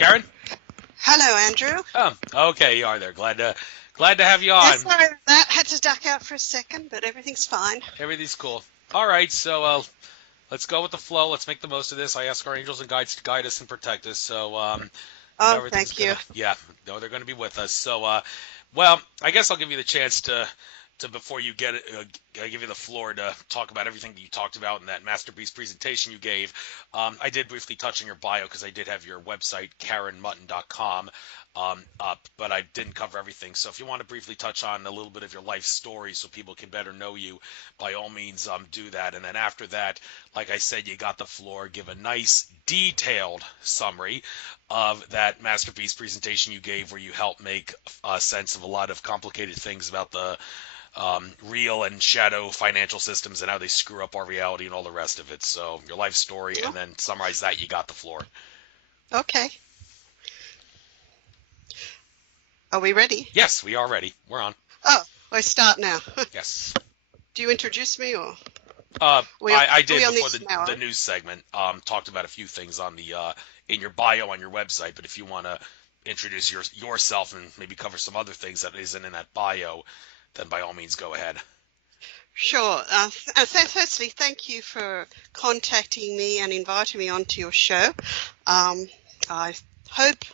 Karen? Hello, Andrew. Oh, okay, you are there. Glad to have you on. Yes, sorry about that. Had to duck out for a second, but everything's fine. Everything's cool. All right, so let's go with the flow. Let's make the most of this. I ask our angels and guides to guide us and protect us. So Oh, everything's thank you. no, they're gonna be with us. So well, I guess I'll give you the chance to before you get it, I give you the floor to talk about everything that you talked about in that masterpiece presentation you gave. I did briefly touch on your bio because I did have your website, KarenMutton.com, up, but I didn't cover everything. So if you want to briefly touch on a little bit of your life story so people can better know you, by all means, do that. And then after that, like I said, you got the floor. Give a nice, detailed summary of that masterpiece presentation you gave where you helped make sense of a lot of complicated things about the real and shadow financial systems and how they screw up our reality and all the rest of it. So your life story, and then summarize that. You got the floor. Okay. Are we ready? Yes, we are ready. We're on. Oh, I start now. Yes. Do you introduce me or? I did before the news segment. Talked about a few things on the in your bio on your website, but if you want to introduce yourself and maybe cover some other things that isn't in that bio, then by all means go ahead. Sure. Firstly, thank you for contacting me and inviting me onto your show. I hope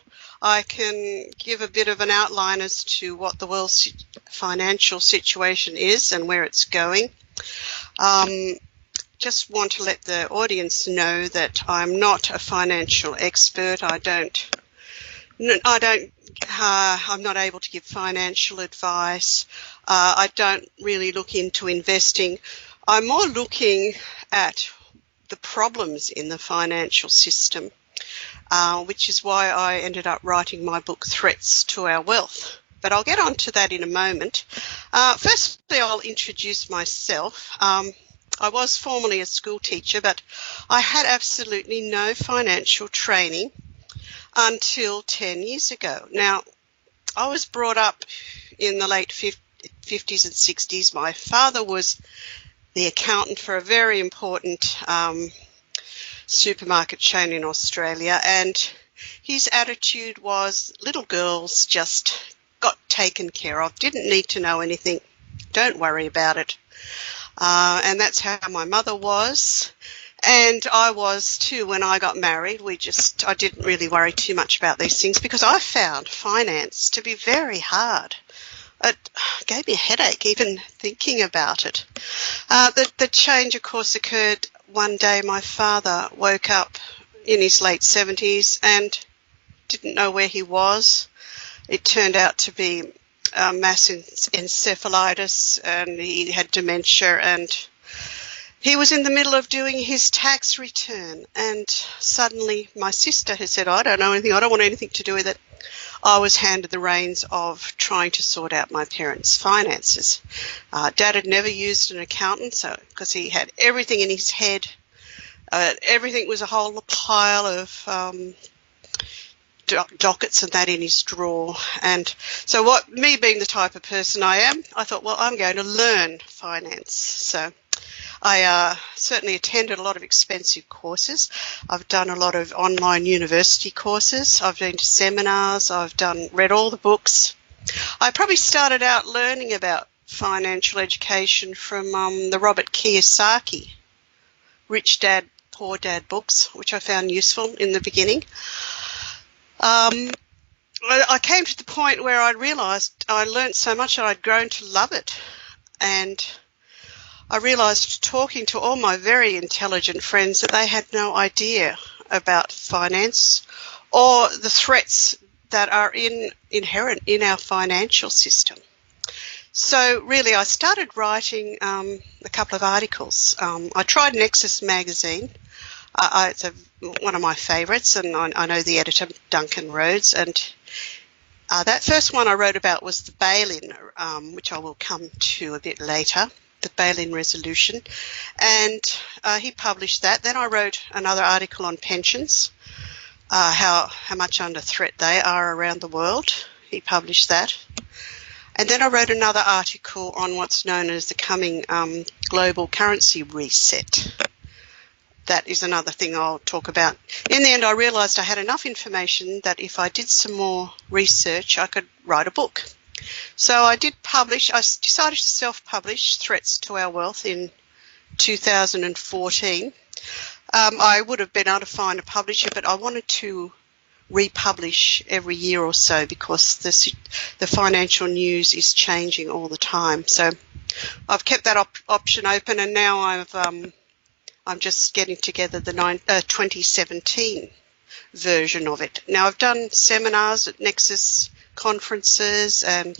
I can give a bit of an outline as to what the world's financial situation is and where it's going. Just want to let the audience know that I'm not a financial expert. I'm not able to give financial advice. I don't really look into investing. I'm more looking at the problems in the financial system, which is why I ended up writing my book, Threats to Our Wealth. But I'll get on to that in a moment. Firstly, I'll introduce myself. I was formerly a school teacher, but I had absolutely no financial training until 10 years ago. Now, I was brought up in the late 50s and 60s. My father was the accountant for a very important supermarket chain in Australia, and his attitude was little girls just got taken care of, didn't need to know anything, don't worry about it. And that's how my mother was. And I was too when I got married. I didn't really worry too much about these things because I found finance to be very hard. It gave me a headache even thinking about it. The change, of course, occurred one day. My father woke up in his late 70s and didn't know where he was. It turned out to be mass encephalitis, and he had dementia, and he was in the middle of doing his tax return, and suddenly my sister has said, I don't know anything, I don't want anything to do with it. I was handed the reins of trying to sort out my parents' finances. Dad had never used an accountant, because he had everything in his head. Everything was a whole pile of dockets and that in his drawer. And so me being the type of person I am, I thought, well, I'm going to learn finance. So I certainly attended a lot of expensive courses. I've done a lot of online university courses. I've been to seminars. I've read all the books. I probably started out learning about financial education from the Robert Kiyosaki Rich Dad, Poor Dad books, which I found useful in the beginning. I came to the point where I realised I learnt so much and I'd grown to love it. And I realised, talking to all my very intelligent friends, that they had no idea about finance or the threats that are inherent in our financial system. So really I started writing a couple of articles. I tried NEXUS magazine. It's one of my favourites, and I know the editor, Duncan Rhodes, and that first one I wrote about was the bail-in, which I will come to a bit later, the bail-in resolution, and he published that. Then I wrote another article on pensions, how much under threat they are around the world. He published that. And then I wrote another article on what's known as the coming global currency reset. that is another thing I'll talk about. In the end, I realised I had enough information that if I did some more research, I could write a book. So I did publish. I decided to self-publish Threats to Our Wealth in 2014. I would have been able to find a publisher, but I wanted to republish every year or so because the financial news is changing all the time. So I've kept that option open, and now I'm just getting together the 2017 version of it. Now, I've done seminars at NEXUS conferences and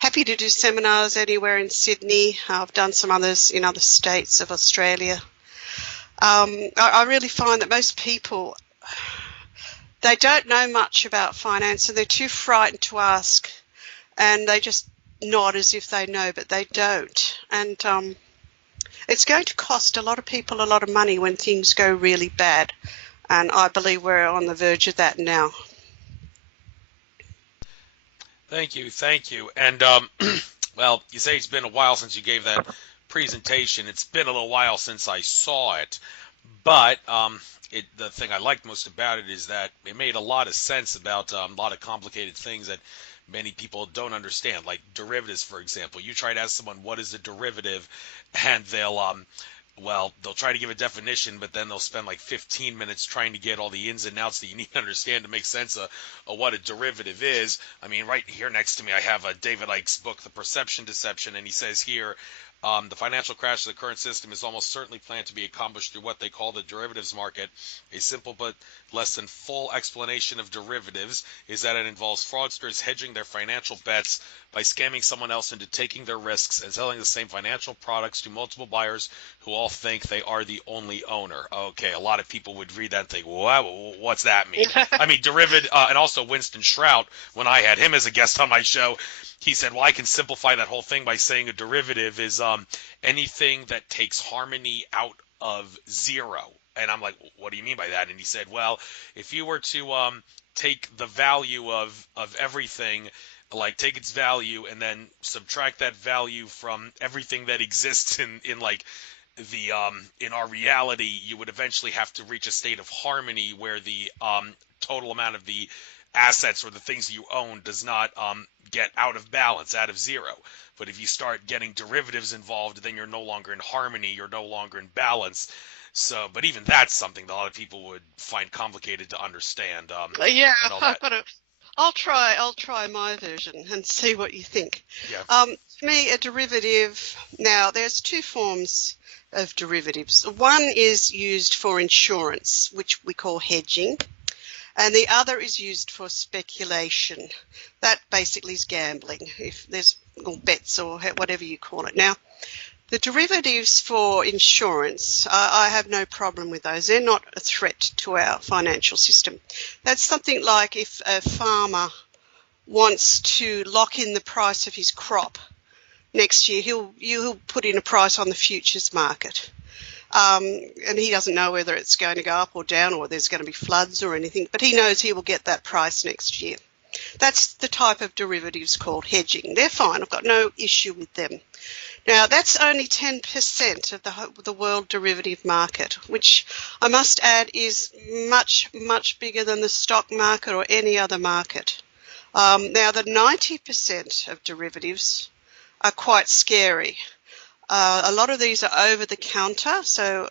happy to do seminars anywhere in Sydney. I've done some others in other states of Australia. I really find that most people, they don't know much about finance and they're too frightened to ask, and they just nod as if they know, but they don't. And it's going to cost a lot of people a lot of money when things go really bad, and I believe we're on the verge of that now. Thank you. And well, you say it's been a while since you gave that presentation. It's been a little while since I saw it, but the thing I liked most about it is that it made a lot of sense about a lot of complicated things that many people don't understand, like derivatives, for example. You try to ask someone what is a derivative, and they'll try to give a definition, but then they'll spend like 15 minutes trying to get all the ins and outs that you need to understand to make sense of what a derivative is. I mean, right here next to me, I have David Icke's book, The Perception Deception, and he says here, the financial crash of the current system is almost certainly planned to be accomplished through what they call the derivatives market. A simple but less than full explanation of derivatives is that it involves fraudsters hedging their financial bets by scamming someone else into taking their risks and selling the same financial products to multiple buyers who all think they are the only owner. Okay, a lot of people would read that and think, wow, what's that mean? I mean, derivative, and also Winston Shrout, when I had him as a guest on my show, he said, well, I can simplify that whole thing by saying a derivative is anything that takes harmony out of zero. And I'm like, what do you mean by that? And he said, well, if you were to take the value of everything, like take its value and then subtract that value from everything that exists in like the in our reality, you would eventually have to reach a state of harmony where the total amount of the assets or the things you own does not get out of balance, out of zero. But if you start getting derivatives involved, then you're no longer in harmony, you're no longer in balance. So, but even that's something that a lot of people would find complicated to understand. Yeah, and all that. I'll try my version and see what you think. Yeah. To me, a derivative, now there's two forms of derivatives. One is used for insurance, which we call hedging, and the other is used for speculation. That basically is gambling, if there's or bets or whatever you call it. Now, the derivatives for insurance, I have no problem with those. They're not a threat to our financial system. That's something like if a farmer wants to lock in the price of his crop next year, he'll put in a price on the futures market. And he doesn't know whether it's going to go up or down or there's going to be floods or anything, but he knows he will get that price next year. That's the type of derivatives called hedging. They're fine. I've got no issue with them. Now, that's only 10% of the world derivative market, which I must add is much, much bigger than the stock market or any other market. Now, the 90% of derivatives are quite scary. A lot of these are over the counter, so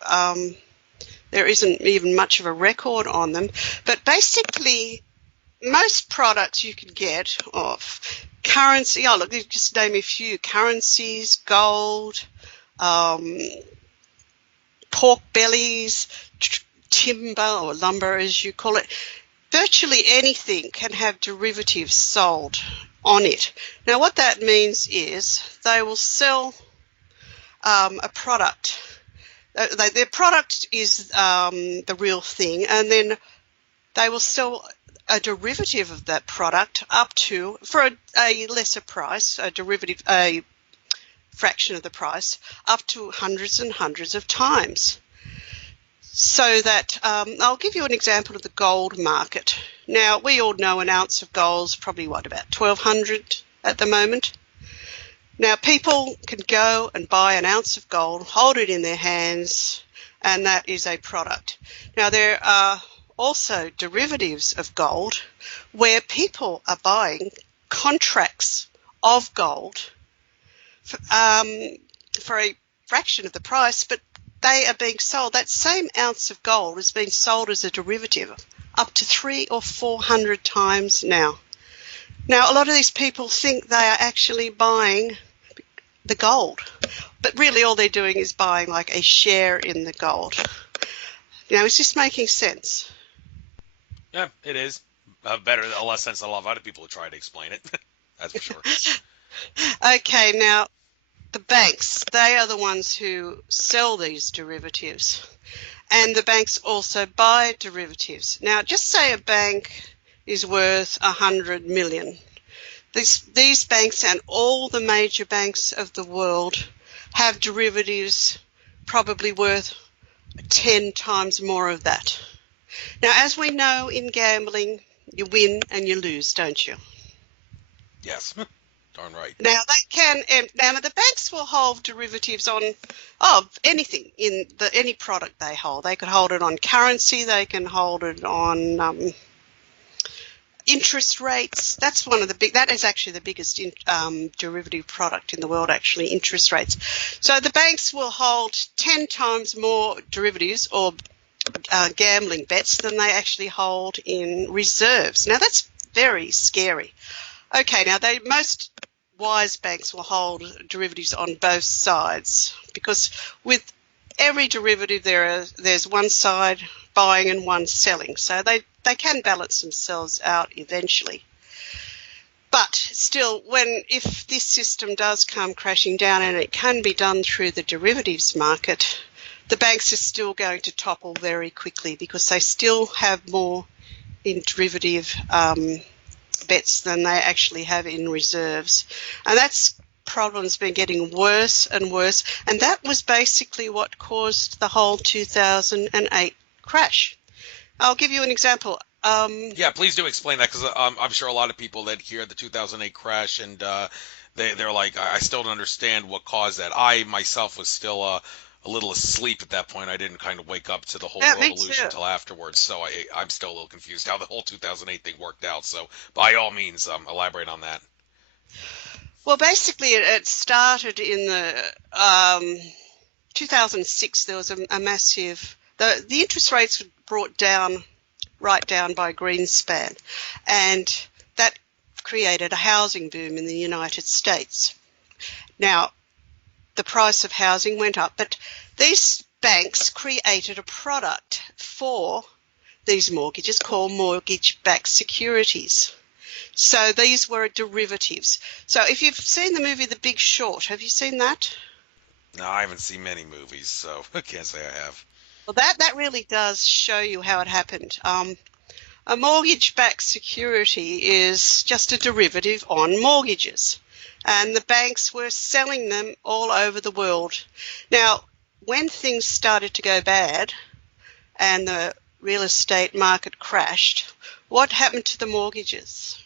there isn't even much of a record on them. But basically, most products you can get of currency, look, just name a few, currencies, gold, pork bellies, timber or lumber as you call it, virtually anything can have derivatives sold on it. Now what that means is they will sell a product. Their product is the real thing, and then they will sell a derivative of that product up to, for a lesser price, a fraction of the price, up to hundreds and hundreds of times. So that, I'll give you an example of the gold market. Now, we all know an ounce of gold is probably, about $1,200 at the moment. Now, people can go and buy an ounce of gold, hold it in their hands, and that is a product. Now, there are also derivatives of gold where people are buying contracts of gold for a fraction of the price, but they are being sold. That same ounce of gold is being sold as a derivative up to 300 or 400 times now. Now, a lot of these people think they are actually buying the gold, but really all they're doing is buying like a share in the gold. Now, is this making sense? Yeah, it is. A less sense than a lot of other people who try to explain it. That's for sure. Okay, now the banks, they are the ones who sell these derivatives. And the banks also buy derivatives. Now, just say a bank is worth 100 million. These banks and all the major banks of the world have derivatives probably worth 10 times more of that. Now, as we know in gambling, you win and you lose, don't you? Yes, darn right. Now the banks will hold derivatives on anything in any product they hold. They could hold it on currency. They can hold it on interest rates. That's that is actually the biggest derivative product in the world, actually, interest rates. So the banks will hold 10 times more derivatives or gambling bets than they actually hold in reserves. Now that's very scary. Okay, now most wise banks will hold derivatives on both sides, because with every derivative there's one side buying and one selling, so they can balance themselves out eventually. But still, if this system does come crashing down, and it can be done through the derivatives market, the banks are still going to topple very quickly, because they still have more in derivative bets than they actually have in reserves. And that's problem's been getting worse and worse, and that was basically what caused the whole 2008 crash. I'll give you an example. Yeah, please do explain that, because I'm sure a lot of people that hear the 2008 crash and they're like, I still don't understand what caused that. I myself was still a little asleep at that point. I didn't kind of wake up to the whole revolution until afterwards, so I'm still a little confused how the whole 2008 thing worked out. So by all means, elaborate on that. Well, basically, it started in the 2006. There was a massive the interest rates were brought down right down by Greenspan, and that created a housing boom in the United States. Now, the price of housing went up, but these banks created a product for these mortgages called mortgage-backed securities. So these were derivatives. So if you've seen the movie The Big Short, have you seen that? No, I haven't seen many movies, so I can't say I have. Well, that really does show you how it happened. A mortgage-backed security is just a derivative on mortgages, and the banks were selling them all over the world. Now, when things started to go bad and the real estate market crashed, what happened to the mortgages?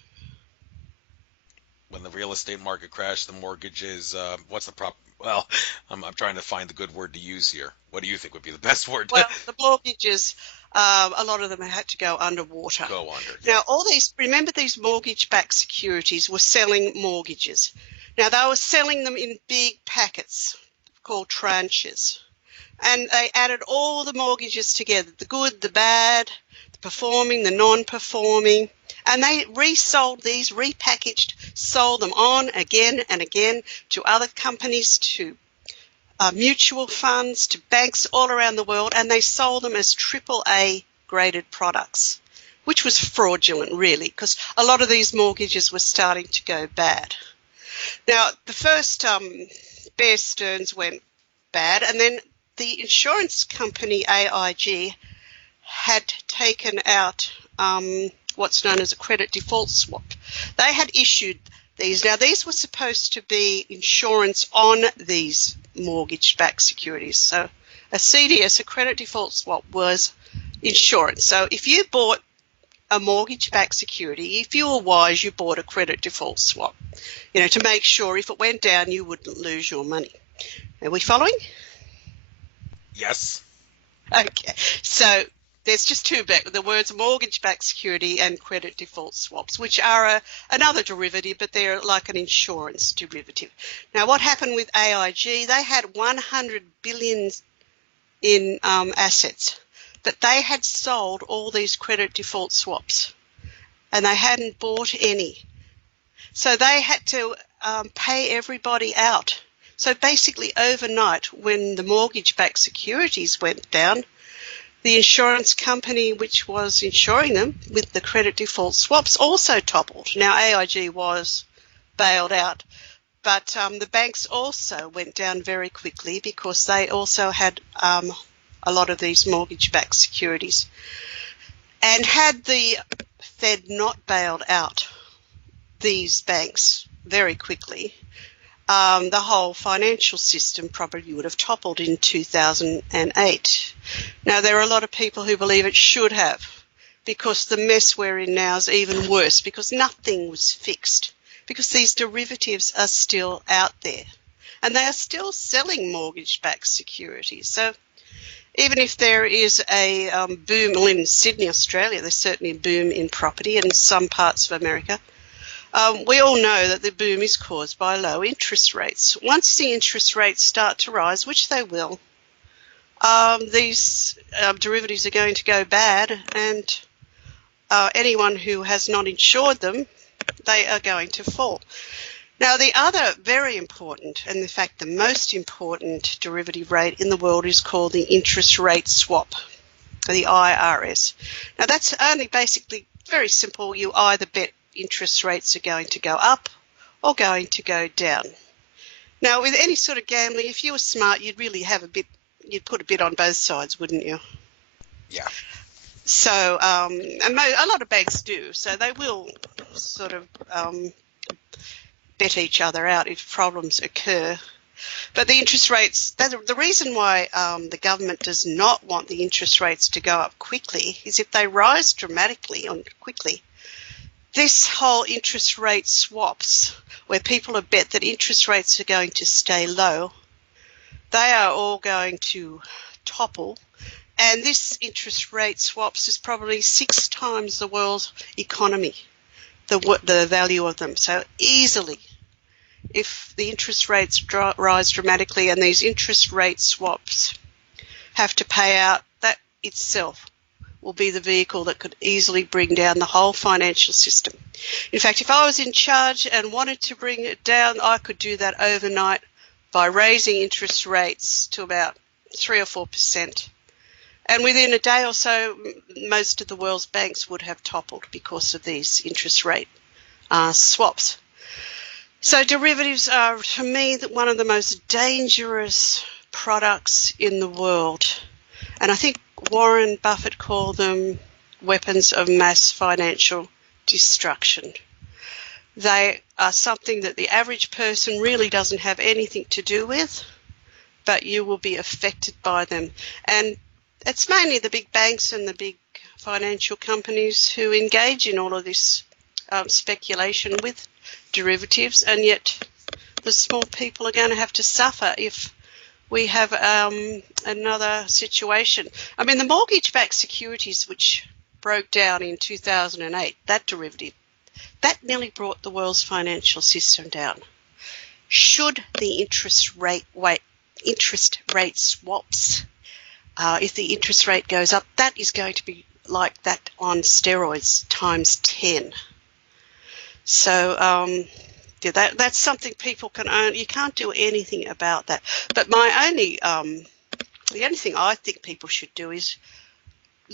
When the real estate market crashed, the mortgages, what's the prop? Well, I'm trying to find the good word to use here. What do you think would be the best word? Well, the mortgages, a lot of them had to go underwater. Go under. Yeah. Now, remember these mortgage-backed securities were selling mortgages. Now, they were selling them in big packets called tranches. And they added all the mortgages together, the good, the bad, the performing, the non-performing. And they resold these, repackaged, sold them on again and again to other companies, to mutual funds, to banks all around the world, and they sold them as AAA graded products, which was fraudulent, really, because a lot of these mortgages were starting to go bad. Now, the first Bear Stearns went bad, and then the insurance company AIG had taken out what's known as a credit default swap. They had issued these. Now, these were supposed to be insurance on these mortgage-backed securities. So a CDS, a credit default swap, was insurance. So if you bought a mortgage-backed security, if you were wise, you bought a credit default swap, to make sure if it went down, you wouldn't lose your money. Are we following? Yes. Okay, so there's just two the words mortgage-backed security and credit default swaps, which are another derivative, but they're like an insurance derivative. Now, what happened with AIG? They had 100 billion in assets, but they had sold all these credit default swaps, and they hadn't bought any. So they had to pay everybody out. So basically overnight, when the mortgage-backed securities went down, the insurance company which was insuring them with the credit default swaps also toppled. Now AIG was bailed out, but the banks also went down very quickly because they also had a lot of these mortgage-backed securities. And had the Fed not bailed out these banks very quickly, the whole financial system probably would have toppled in 2008. Now, there are a lot of people who believe it should have, because the mess we're in now is even worse, because nothing was fixed, because these derivatives are still out there, and they are still selling mortgage-backed securities. So even if there is a boom in Sydney, Australia, there's certainly a boom in property in some parts of America. We all know that the boom is caused by low interest rates. Once the interest rates start to rise, which they will, these derivatives are going to go bad, and anyone who has not insured them, they are going to fall. Now, the other very important, and in fact the most important derivative rate in the world is called the interest rate swap, the IRS. Now, that's only basically very simple. You either bet interest rates are going to go up or going to go down. Now, with any sort of gambling, if you were smart, you'd really have you'd put a bit on both sides, wouldn't you? Yeah. So, and a lot of banks do, so they will sort of bet each other out if problems occur. But the interest rates, the reason why the government does not want the interest rates to go up quickly is if they rise dramatically and quickly, this whole interest rate swaps, where people have bet that interest rates are going to stay low, they are all going to topple. And this interest rate swaps is probably 6 times the world's economy, the value of them. So easily, if the interest rates rise dramatically and these interest rate swaps have to pay out, that itself will be the vehicle that could easily bring down the whole financial system. In fact, if I was in charge and wanted to bring it down, I could do that overnight by raising interest rates to about 3 or 4%. And within a day or so, most of the world's banks would have toppled because of these interest rate swaps. So derivatives are, to me, one of the most dangerous products in the world. And I think Warren Buffett called them weapons of mass financial destruction. They are something that the average person really doesn't have anything to do with, but you will be affected by them. And it's mainly the big banks and the big financial companies who engage in all of this speculation with derivatives, and yet the small people are going to have to suffer if we have another situation. I mean, the mortgage-backed securities, which broke down in 2008, that derivative, that nearly brought the world's financial system down. Should the interest rate swaps, if the interest rate goes up, that is going to be like that on steroids times 10. So that's something people can own. You can't do anything about that. But the only thing I think people should do is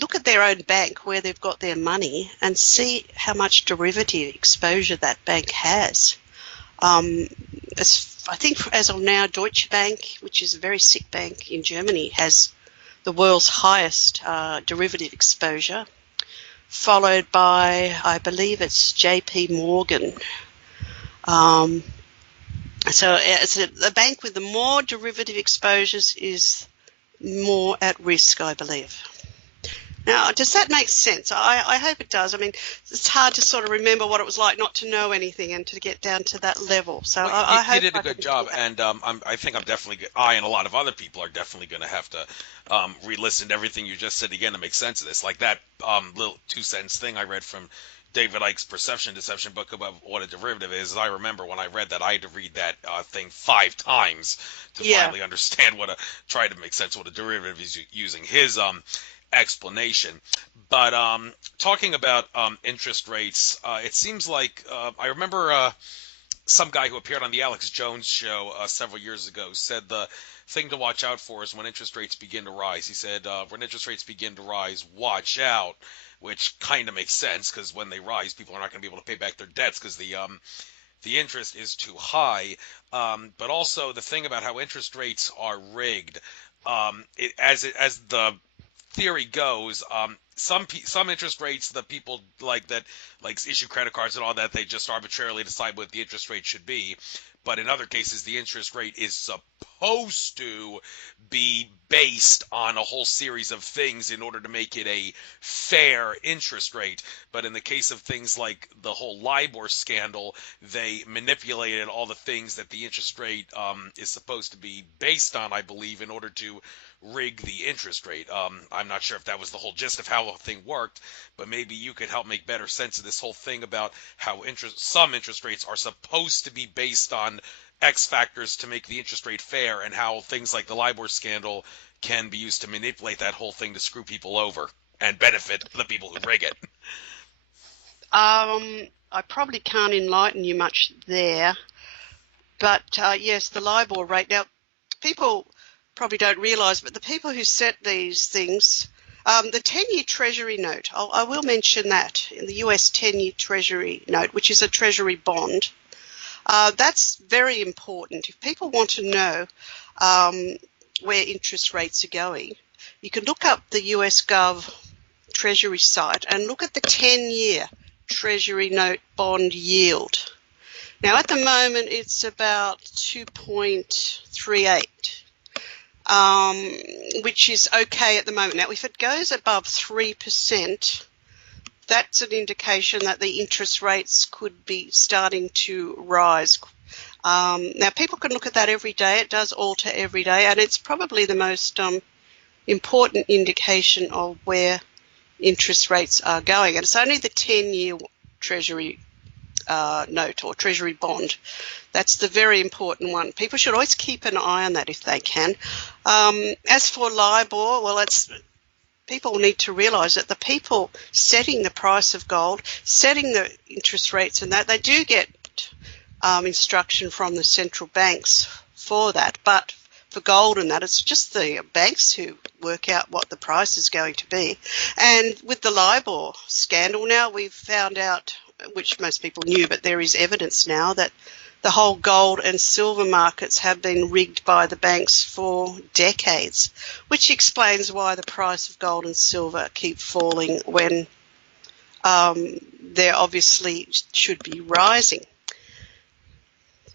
look at their own bank where they've got their money and see how much derivative exposure that bank has. I think as of now, Deutsche Bank, which is a very sick bank in Germany, has the world's highest derivative exposure, followed by, I believe it's JP Morgan. So the bank with the more derivative exposures is more at risk, I believe. Now, does that make sense? I hope it does. I mean, it's hard to sort of remember what it was like not to know anything and to get down to that level. So Well, I you hope did a I good can do job, that. and I think I'm definitely, I and a lot of other people are definitely going to have to re-listen to everything you just said again to make sense of this. Like that little two-sentence thing I read from David Icke's Perception Deception book about what a derivative is. I remember when I read that, I had to read that thing 5 times to Yeah. finally understand try to make sense of what a derivative is using his explanation. But talking about interest rates, it seems like I remember. Some guy who appeared on the Alex Jones show several years ago said the thing to watch out for is when interest rates begin to rise. He said, when interest rates begin to rise, watch out, which kind of makes sense because when they rise, people are not going to be able to pay back their debts because the interest is too high. But also the thing about how interest rates are rigged, as the theory goes, some interest rates that people like issue credit cards and all that, they just arbitrarily decide what the interest rate should be. But in other cases, the interest rate is supposed to be based on a whole series of things in order to make it a fair interest rate. But in the case of things like the whole LIBOR scandal, they manipulated all the things that the interest rate is supposed to be based on, I believe, in order to rig the interest rate. I'm not sure if that was the whole gist of how the thing worked, but maybe you could help make better sense of this whole thing about how some interest rates are supposed to be based on X factors to make the interest rate fair, and how things like the LIBOR scandal can be used to manipulate that whole thing to screw people over and benefit the people who rig it. I probably can't enlighten you much there, but yes, the LIBOR rate. Now, people probably don't realise, but the people who set these things, the 10-year Treasury note, I will mention that, in the US 10-year Treasury note, which is a Treasury bond, that's very important. If people want to know where interest rates are going, you can look up the US Gov Treasury site and look at the 10-year Treasury note bond yield. Now, at the moment, it's about 2.38, which is okay at the moment. Now, if it goes above 3%, that's an indication that the interest rates could be starting to rise. Now, people can look at that every day. It does alter every day, and it's probably the most important indication of where interest rates are going. And it's only the 10-year Treasury note or Treasury bond. That's the very important one. People should always keep an eye on that if they can. As for LIBOR, well, people need to realise that the people setting the price of gold, setting the interest rates and that, they do get instruction from the central banks for that. But for gold and that, it's just the banks who work out what the price is going to be. And with the LIBOR scandal now, we've found out, which most people knew, but there is evidence now that the whole gold and silver markets have been rigged by the banks for decades, which explains why the price of gold and silver keep falling when they obviously should be rising.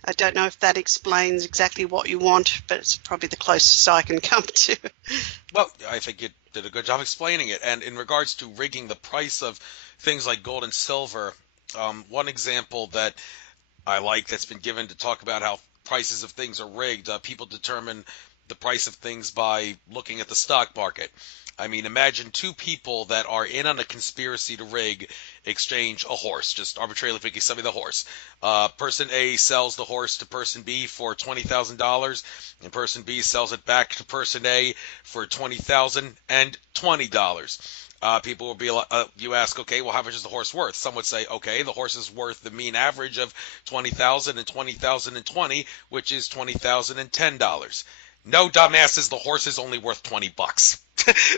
I don't know if that explains exactly what you want, but it's probably the closest I can come to. Well, I think you did a good job explaining it. And in regards to rigging the price of things like gold and silver, one example that I like that's been given to talk about how prices of things are rigged, people determine the price of things by looking at the stock market. I mean, imagine two people that are in on a conspiracy to rig exchange a horse, just arbitrarily picking somebody the horse. Person A sells the horse to person B for $20,000, and person B sells it back to person A for $20,020. People will be like, you ask, okay, well, how much is the horse worth? Some would say, okay, the horse is worth the mean average of $20,000 and $20,020, which is $20,010. No, dumbasses, the horse is only worth $20.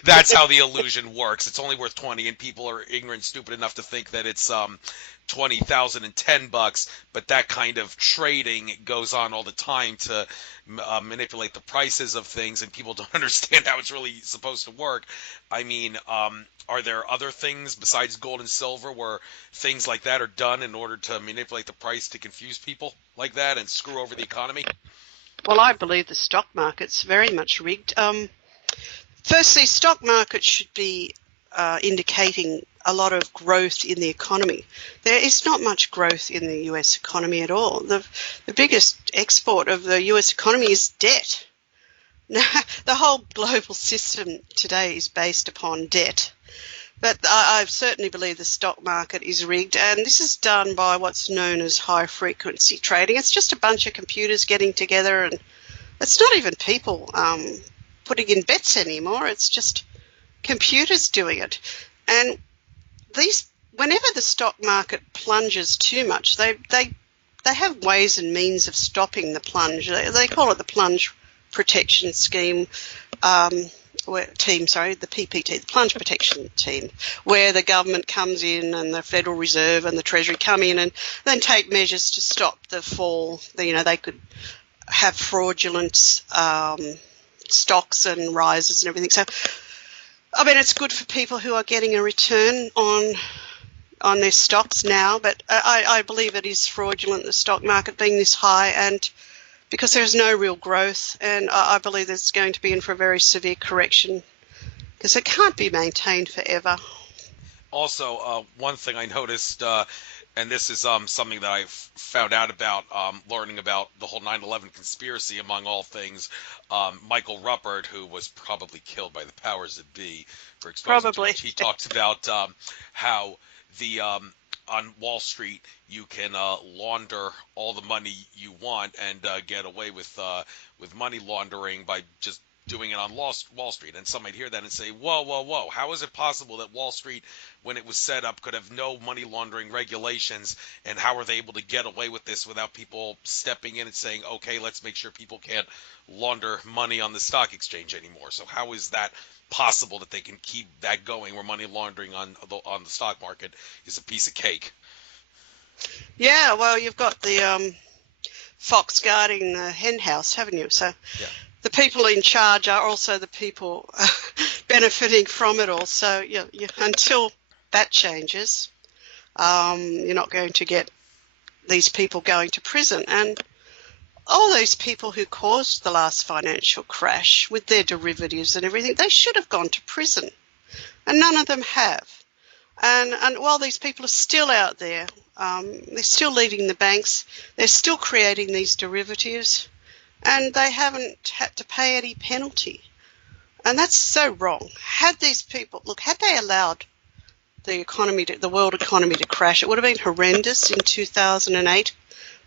That's how the illusion works. It's only worth 20, and people are ignorant, stupid enough to think that it's $20,010. But that kind of trading goes on all the time to manipulate the prices of things, and people don't understand how it's really supposed to work. I mean, are there other things besides gold and silver where things like that are done in order to manipulate the price to confuse people like that and screw over the economy? Well, I believe the stock market's very much rigged. Firstly, stock markets should be indicating a lot of growth in the economy. There is not much growth in the US economy at all. The biggest export of the US economy is debt. Now, the whole global system today is based upon debt. But I certainly believe the stock market is rigged, and this is done by what's known as high-frequency trading. It's just a bunch of computers getting together, and it's not even people putting in bets anymore. It's just computers doing it. And whenever the stock market plunges too much, they have ways and means of stopping the plunge. They call it the plunge protection scheme. The PPT, the plunge protection team, where the government comes in and the Federal Reserve and the Treasury come in and then take measures to stop the fall. They could have fraudulent stocks and rises and everything. So, I mean, it's good for people who are getting a return on their stocks now, but I believe it is fraudulent, the stock market being this high, and because there's no real growth, and I believe there's going to be in for a very severe correction because it can't be maintained forever. Also, one thing I noticed, and this is something that I found out about learning about the whole 9/11 conspiracy, among all things, Michael Ruppert, who was probably killed by the powers that be for exposing too much, he talked about how the on Wall Street, you can launder all the money you want and get away with money laundering by just doing it on Wall Street. And some might hear that and say, whoa, whoa, whoa, how is it possible that Wall Street, when it was set up, could have no money laundering regulations, and how are they able to get away with this without people stepping in and saying, okay, let's make sure people can't launder money on the stock exchange anymore? So how is that possible that they can keep that going where money laundering on the stock market is a piece of cake? Yeah, well, you've got the fox guarding the hen house, haven't you? So yeah. The people in charge are also the people benefiting from it all. So until that changes, you're not going to get these people going to prison. And all those people who caused the last financial crash with their derivatives and everything, they should have gone to prison. And none of them have. And while these people are still out there, they're still leading the banks, they're still creating these derivatives, and they haven't had to pay any penalty. And that's so wrong. Had these people, had they allowed the world economy to crash, it would have been horrendous in 2008,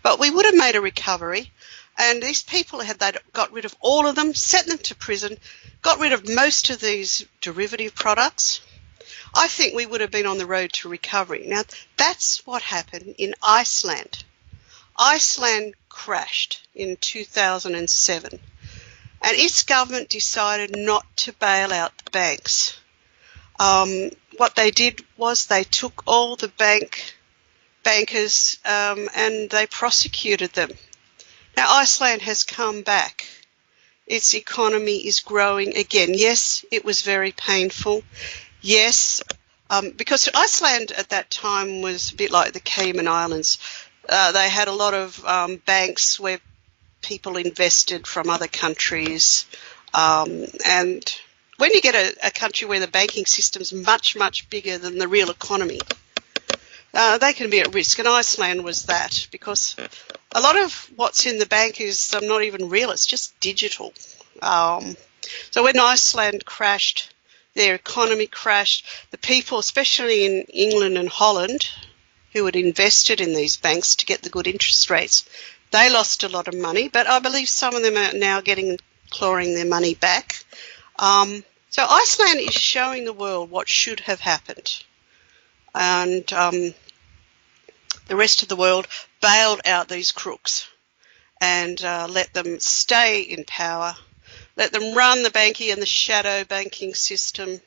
but we would have made a recovery. And these people, had they got rid of all of them, sent them to prison, got rid of most of these derivative products, I think we would have been on the road to recovery. Now, that's what happened in Iceland. Iceland crashed in 2007, and its government decided not to bail out the banks. What they did was they took all the bankers and they prosecuted them. Now, Iceland has come back. Its economy is growing again. Yes, it was very painful. Yes, because Iceland at that time was a bit like the Cayman Islands. They had a lot of banks where people invested from other countries. And when you get a country where the banking system's much, much bigger than the real economy, they can be at risk. And Iceland was that, because a lot of what's in the bank is not even real, it's just digital. So when Iceland crashed, their economy crashed. The people, especially in England and Holland, who had invested in these banks to get the good interest rates, they lost a lot of money, but I believe some of them are now clawing their money back. So Iceland is showing the world what should have happened. And the rest of the world bailed out these crooks and let them stay in power, let them run the banking and the shadow banking system.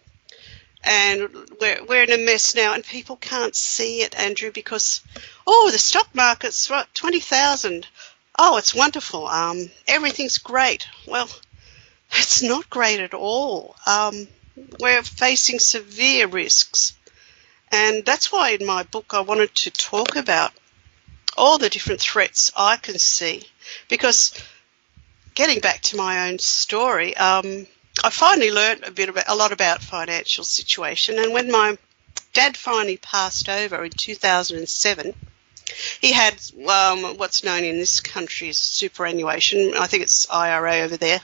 And we're in a mess now, and people can't see it, Andrew, because, the stock market's 20,000. Oh, it's wonderful. Everything's great. Well, it's not great at all. We're facing severe risks. And that's why in my book I wanted to talk about all the different threats I can see. Because getting back to my own story, I finally learned a lot about financial situation. And when my dad finally passed over in 2007, he had what's known in this country as superannuation. I think it's IRA over there.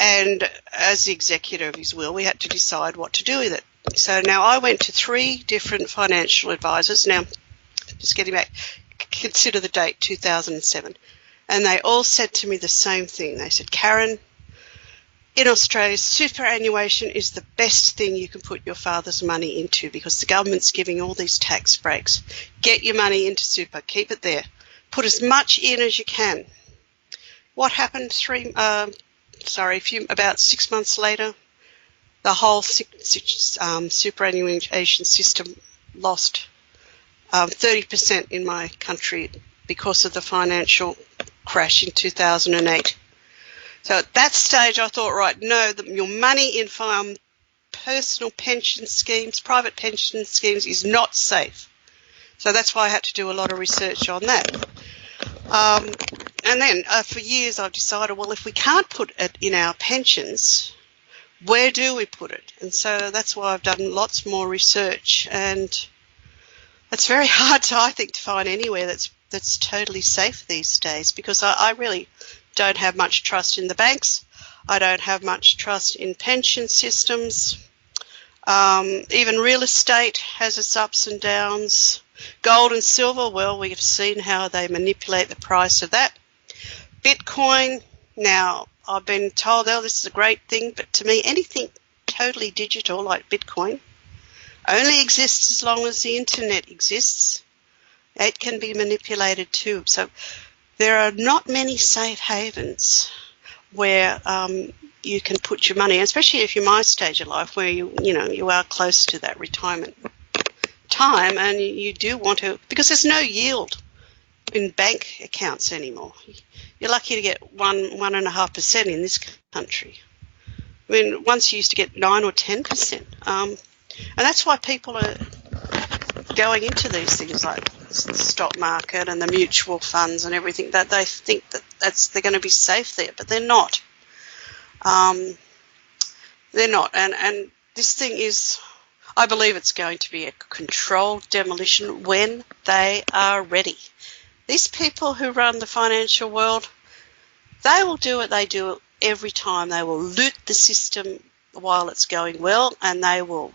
And as the executor of his will, we had to decide what to do with it. So now I went to 3 different financial advisors. Now, just getting back, consider the date 2007. And they all said to me the same thing. They said, Karen, in Australia, superannuation is the best thing you can put your father's money into because the government's giving all these tax breaks. Get your money into super, keep it there. Put as much in as you can. What happened about 6 months later? The whole superannuation system lost 30% in my country because of the financial crash in 2008. So at that stage, I thought, right, no, your money in personal pension schemes, private pension schemes, is not safe. So that's why I had to do a lot of research on that. And then for years, I've decided, well, if we can't put it in our pensions, where do we put it? And so that's why I've done lots more research. And it's very hard, I think, to find anywhere that's totally safe these days because I really don't have much trust in the banks. I don't have much trust in pension systems. Even real estate has its ups and downs. Gold and silver, well, we have seen how they manipulate the price of that. Bitcoin, now I've been told, oh, this is a great thing, but to me, anything totally digital like Bitcoin only exists as long as the internet exists. It can be manipulated too. So there are not many safe havens where you can put your money, especially if you're my stage of life where you are close to that retirement time and you do want to, because there's no yield in bank accounts anymore. You're lucky to get 1.5% in this country. I mean, once you used to get 9 or 10%. And that's why people are going into these things like the stock market and the mutual funds and everything, that they think that they're going to be safe there, but they're not. They're not. And this thing is, I believe it's going to be a controlled demolition when they are ready. These people who run the financial world, they will do what they do every time. They will loot the system while it's going well, and they will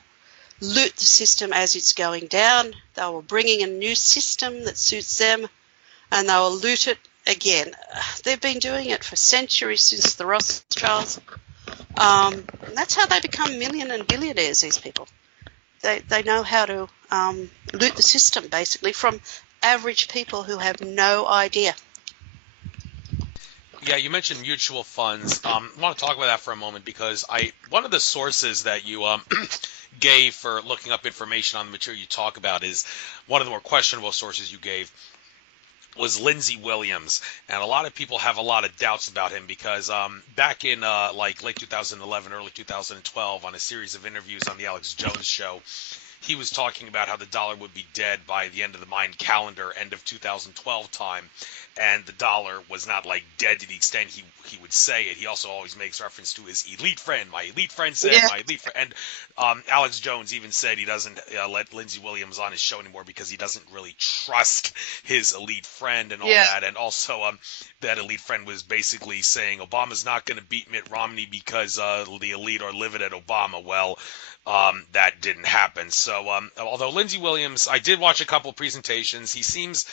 loot the system as it's going down. They will bring in a new system that suits them, and they will loot it again. They've been doing it for centuries, since the Rothschilds. And that's how they become million and billionaires, these people. They know how to loot the system, basically, from average people who have no idea. Yeah, you mentioned mutual funds. I want to talk about that for a moment because one of the sources that you gave for looking up information on the material you talk about is one of the more questionable sources you gave was Lindsey Williams, and a lot of people have a lot of doubts about him because back in like late 2011, early 2012, on a series of interviews on the Alex Jones show, he was talking about how the dollar would be dead by the end of the Mayan calendar, end of 2012 time, and the dollar was not like dead to the extent he would say it. He also always makes reference to his elite friend. My elite friend said, Yeah. my elite friend. And Alex Jones even said he doesn't let Lindsey Williams on his show anymore because he doesn't really trust his elite friend and all Yeah. that. And also that elite friend was basically saying Obama's not going to beat Mitt Romney because the elite are livid at Obama. Well, that didn't happen. So although Lindsey Williams, I did watch a couple of presentations. He seems,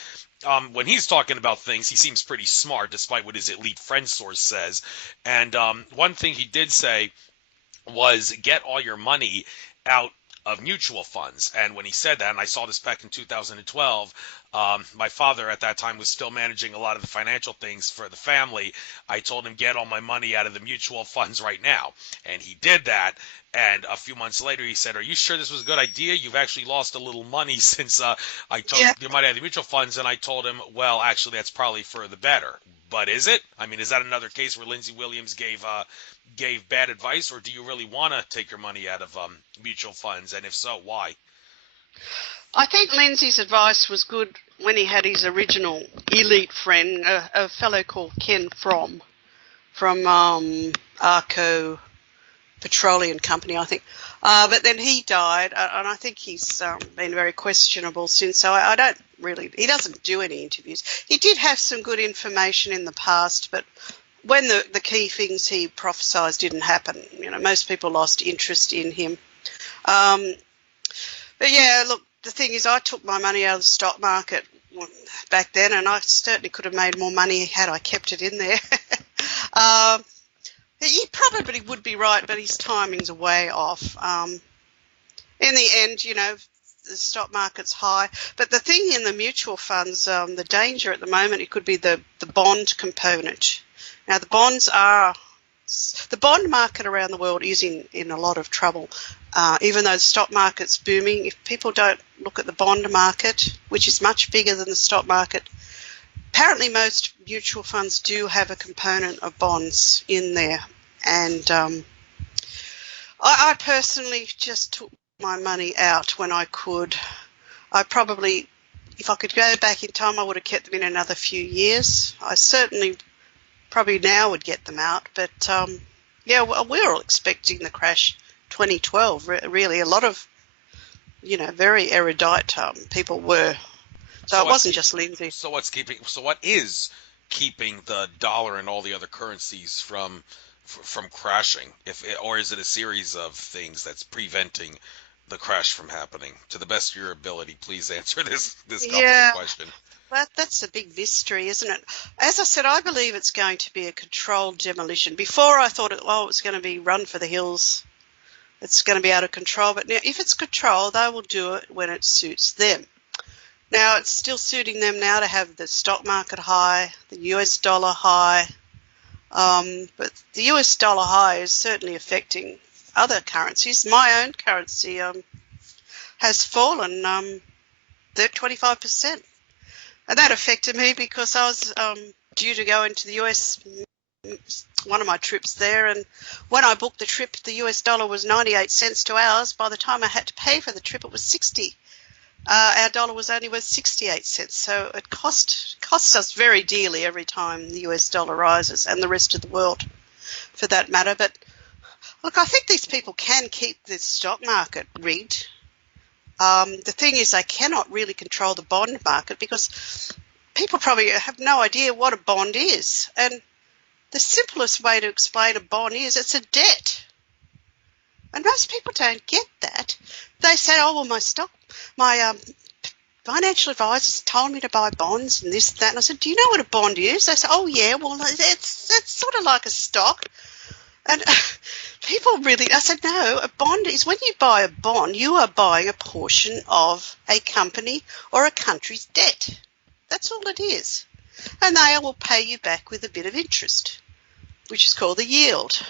when he's talking about things, he seems pretty smart, despite what his elite friend source says. And one thing he did say was get all your money out of mutual funds. And when he said that, and I saw this back in 2012, my father at that time was still managing a lot of the financial things for the family. I told him, get all my money out of the mutual funds right now. And he did that. And a few months later, he said, are you sure this was a good idea? You've actually lost a little money since I told you money out of the mutual funds. And I told him, well, actually, that's probably for the better. But is it? I mean, is that another case where Lindsey Williams gave bad advice, or do you really want to take your money out of mutual funds? And if so, why? I think Lindsay's advice was good when he had his original elite friend, a fellow called Ken from petroleum company, I think. But then he died, and I think he's been very questionable since. So I don't really, he doesn't do any interviews. He did have some good information in the past, but when the key things he prophesied didn't happen, most people lost interest in him. But yeah, look, the thing is, I took my money out of the stock market back then, and I certainly could have made more money had I kept it in there. He probably would be right, but his timing's way off. In the end, the stock market's high. But the thing in the mutual funds, the danger at the moment, it could be the bond component. Now, the bond market around the world is in a lot of trouble. Even though the stock market's booming, if people don't look at the bond market, which is much bigger than the stock market, apparently most mutual funds do have a component of bonds in there. And I personally just took my money out when I could. I probably, if I could go back in time, I would have kept them in another few years. I certainly probably now would get them out. But, yeah, we were all expecting the crash 2012, really. A lot of, very erudite people were. So it wasn't just Lindsay. So what is keeping the dollar and all the other currencies from crashing? Or is it a series of things that's preventing the crash from happening? To the best of your ability, please answer this complicated question. That's a big mystery, isn't it? As I said, I believe it's going to be a controlled demolition. Before I thought it was going to be run for the hills. It's going to be out of control. But now, if it's controlled, they will do it when it suits them. Now, it's still suiting them now to have the stock market high, the US dollar high. But the US dollar high is certainly affecting other currencies. My own currency has fallen 25%. And that affected me because I was due to go into the US, one of my trips there, and when I booked the trip, the US dollar was 98 cents to ours. By the time I had to pay for the trip, it was 60. Our dollar was only worth 68 cents, so it costs us very dearly every time the US dollar rises, and the rest of the world for that matter. But look, I think these people can keep the stock market rigged. The thing is, they cannot really control the bond market because people probably have no idea what a bond is. And the simplest way to explain a bond is it's a debt. And most people don't get that. They say, oh, well, my financial advisors told me to buy bonds and this, that. And I said, do you know what a bond is? They said, oh, yeah, well, that's sort of like a stock. And people really, I said, no, a bond is when you buy a bond, you are buying a portion of a company or a country's debt. That's all it is. And they will pay you back with a bit of interest, which is called the yield.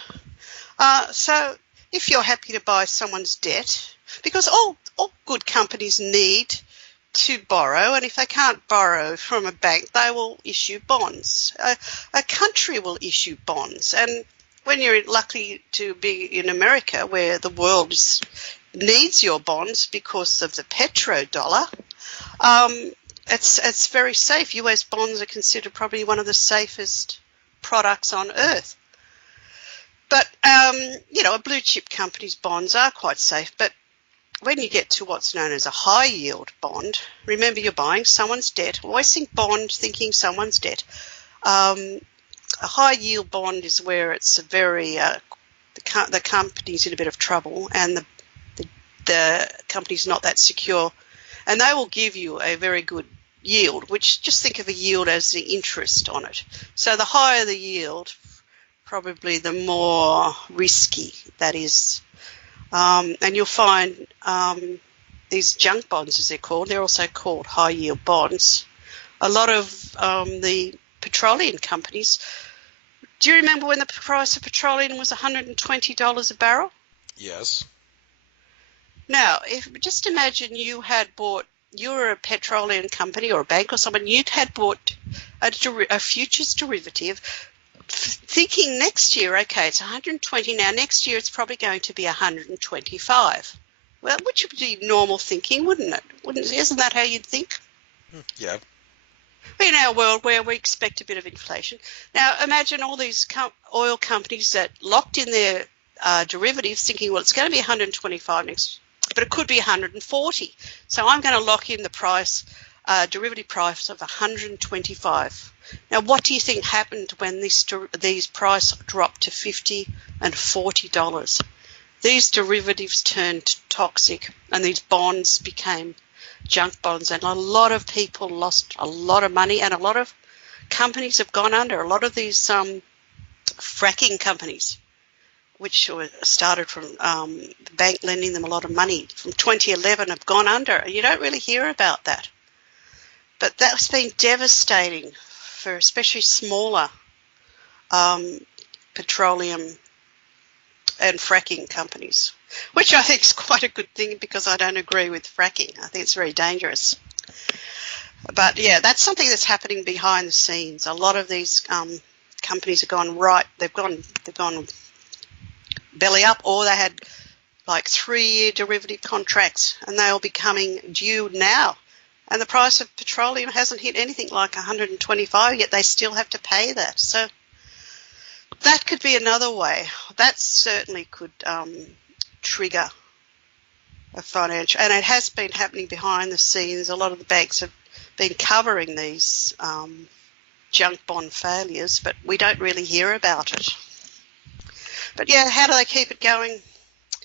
So if you're happy to buy someone's debt, because all good companies need to borrow, and if they can't borrow from a bank, they will issue bonds. A country will issue bonds, and when you're lucky to be in America, where the world needs your bonds because of the petrodollar, it's very safe. US bonds are considered probably one of the safest products on earth. But, a blue chip company's bonds are quite safe. But when you get to what's known as a high yield bond, remember you're buying someone's debt. Always think bond, thinking someone's debt. A high yield bond is where it's a very, the company's in a bit of trouble and the company's not that secure. And they will give you a very good yield, which just think of a yield as the interest on it. So the higher the yield, probably the more risky that is. And you'll find these junk bonds, as they're called, they're also called high yield bonds. A lot of the petroleum companies, do you remember when the price of petroleum was $120 a barrel? Yes. Now, just imagine you were a petroleum company or a bank or someone, you had bought a futures derivative thinking next year, okay, it's 120 now, next year it's probably going to be 125. Well, which would be normal thinking, wouldn't it? Isn't that how you'd think? Yeah. In our world where we expect a bit of inflation. Now, imagine all these oil companies that locked in their derivatives, thinking, well, it's going to be 125 next, but it could be 140. So I'm going to lock in the price, derivative price of 125. Now, what do you think happened when these price dropped to $50 and $40? These derivatives turned toxic, and these bonds became junk bonds, and a lot of people lost a lot of money, and a lot of companies have gone under. A lot of these fracking companies, which were started from the bank lending them a lot of money from 2011, have gone under. You don't really hear about that. But that's been devastating for especially smaller petroleum and fracking companies, which I think is quite a good thing because I don't agree with fracking. I think it's very dangerous. But yeah, that's something that's happening behind the scenes. A lot of these companies have gone right. They've gone belly up, or they had like 3-year derivative contracts, and they will be coming due now. And the price of petroleum hasn't hit anything like 125 yet. They still have to pay that. So that could be another way. That certainly could trigger a financial, and it has been happening behind the scenes. A lot of the banks have been covering these junk bond failures, but we don't really hear about it. But yeah, how do they keep it going?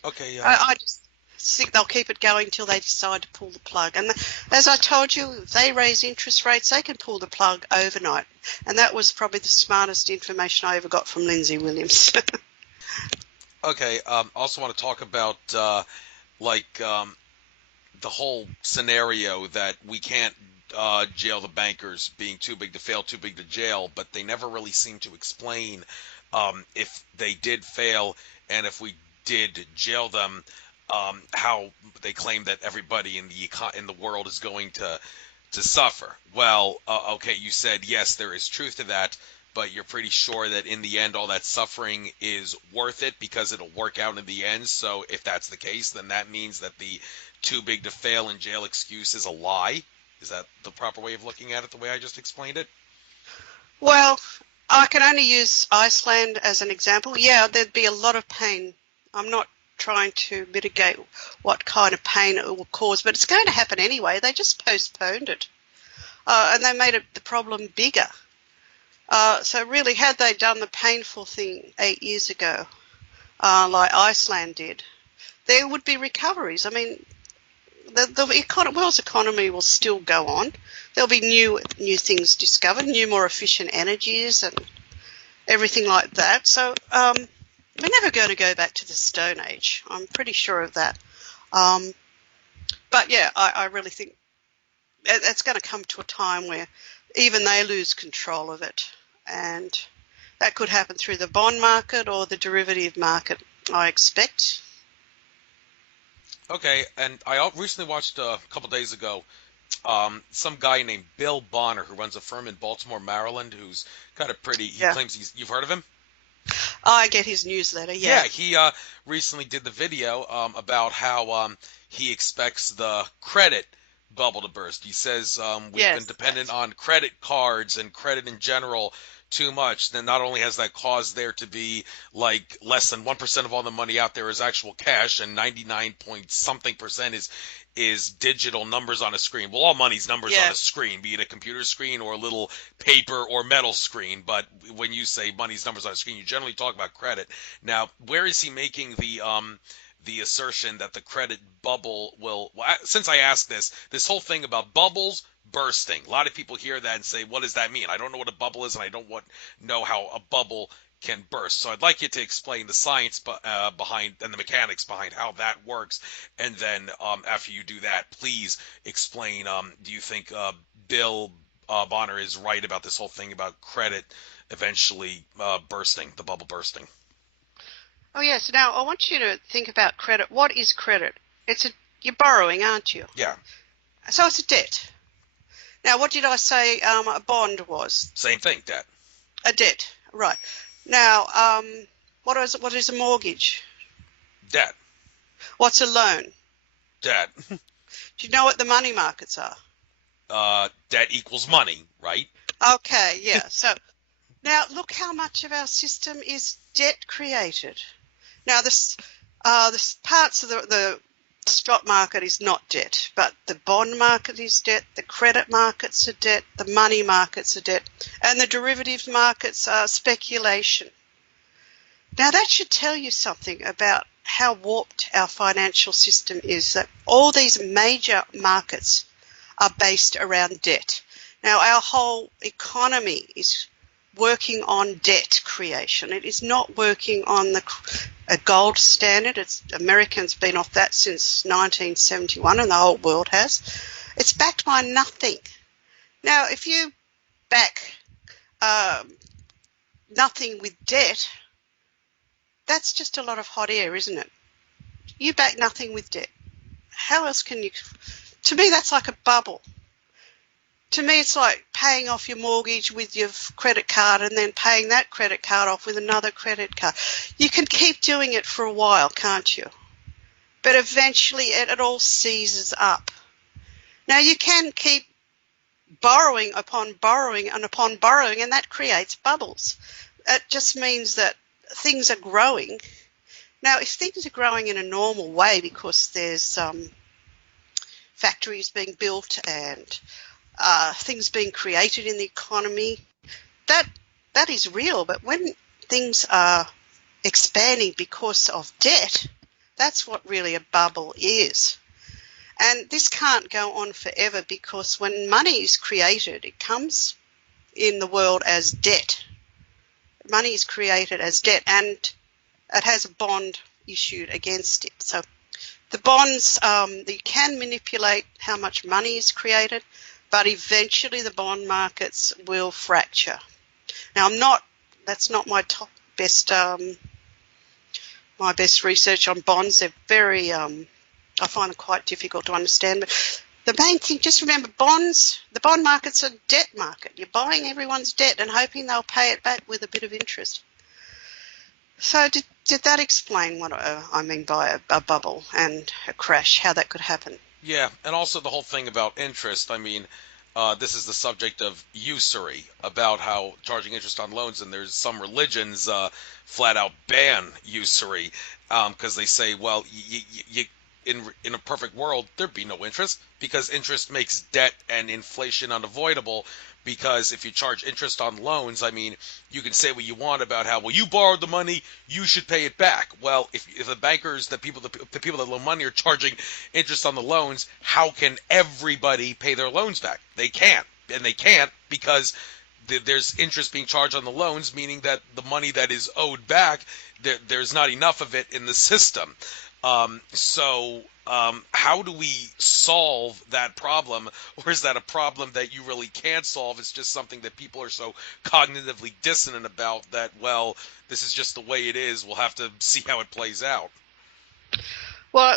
Okay. I just think they'll keep it going until they decide to pull the plug. And as I told you, if they raise interest rates, they can pull the plug overnight. And that was probably the smartest information I ever got from Lindsay Williams. Okay. Also want to talk about the whole scenario that we can't jail the bankers being too big to fail, too big to jail, but they never really seem to explain if they did fail and if we did jail them, how they claim that everybody in the world is going to suffer. Well, okay, you said yes, there is truth to that, but you're pretty sure that in the end all that suffering is worth it because it'll work out in the end. So if that's the case, then that means that the too big to fail in jail excuse is a lie. Is that the proper way of looking at it, the way I just explained it? Well, I can only use Iceland as an example. Yeah, there'd be a lot of pain. I'm not trying to mitigate what kind of pain it will cause, but it's going to happen anyway. They just postponed it, and they made the problem bigger. So really, had they done the painful thing 8 years ago, like Iceland did, there would be recoveries. I mean, the world's economy will still go on. There'll be new things discovered, new, more efficient energies and everything like that. So we're never going to go back to the Stone Age. I'm pretty sure of that. But yeah, I really think it's going to come to a time where even they lose control of it. And that could happen through the bond market or the derivative market, I expect. Okay, and I recently watched a couple days ago some guy named Bill Bonner who runs a firm in Baltimore, Maryland, who's got a pretty, he claims you've heard of him? I get his newsletter, yeah. Yeah, he recently did the video about how he expects the credit bubble to burst. He says we've been dependent on credit cards and credit in general too much. Then not only has that caused there to be like less than 1% of all the money out there is actual cash, and 99 point something percent is digital numbers on a screen. Well, all money's numbers on a screen, be it a computer screen or a little paper or metal screen. But when you say money's numbers on a screen, you generally talk about credit. Now, where is he making the assertion that the credit bubble will, since I asked this whole thing about bubbles bursting, a lot of people hear that and say, what does that mean? I don't know what a bubble is, and I don't know how a bubble can burst. So I'd like you to explain the science behind and the mechanics behind how that works. And then after you do that, please explain, do you think Bill Bonner is right about this whole thing about credit eventually bursting, the bubble bursting? Oh, yes. Now, I want you to think about credit. What is credit? You're borrowing, aren't you? Yeah. So it's a debt. Now, what did I say a bond was? Same thing, debt. A debt, right. Now, what is a mortgage? Debt. What's a loan? Debt. Do you know what the money markets are? Debt equals money, right? Okay, yeah. So now look how much of our system is debt created. Now, this parts of the stock market is not debt, but the bond market is debt, the credit markets are debt, the money markets are debt, and the derivatives markets are speculation. Now, that should tell you something about how warped our financial system is, that all these major markets are based around debt. Now, our whole economy is working on debt creation. It is not working on a gold standard. Americans been off that since 1971, and the whole world has. It's backed by nothing. Now, if you back nothing with debt, that's just a lot of hot air, isn't it? You back nothing with debt. How else can you? To me, that's like a bubble. To me, it's like paying off your mortgage with your credit card and then paying that credit card off with another credit card. You can keep doing it for a while, can't you? But eventually it all seizes up. Now, you can keep borrowing upon borrowing and upon borrowing, and that creates bubbles. It just means that things are growing. Now, if things are growing in a normal way because there's factories being built and things being created in the economy, that is real. But when things are expanding because of debt, that's what really a bubble is. And this can't go on forever, because when money is created, it comes in the world as debt. Money is created as debt, and it has a bond issued against it. So the bonds, you can manipulate how much money is created, but eventually the bond markets will fracture. Now, that's not my best research on bonds. They're very, I find them quite difficult to understand. But the main thing, just remember, the bond market's a debt market. You're buying everyone's debt and hoping they'll pay it back with a bit of interest. So did that explain what I mean by a bubble and a crash, how that could happen? Yeah, and also the whole thing about interest. I mean, this is the subject of usury, about how charging interest on loans, and there's some religions flat out ban usury because they say, well, in a perfect world, there'd be no interest, because interest makes debt and inflation unavoidable. Because if you charge interest on loans, I mean, you can say what you want about how, well, you borrowed the money, you should pay it back. Well, if the bankers, the people that loan money are charging interest on the loans, how can everybody pay their loans back? They can't, and they can't because there's interest being charged on the loans, meaning that the money that is owed back, there's not enough of it in the system. How do we solve that problem? Or is that a problem that you really can't solve? It's just something that people are so cognitively dissonant about that, well, this is just the way it is. We'll have to see how it plays out. Well,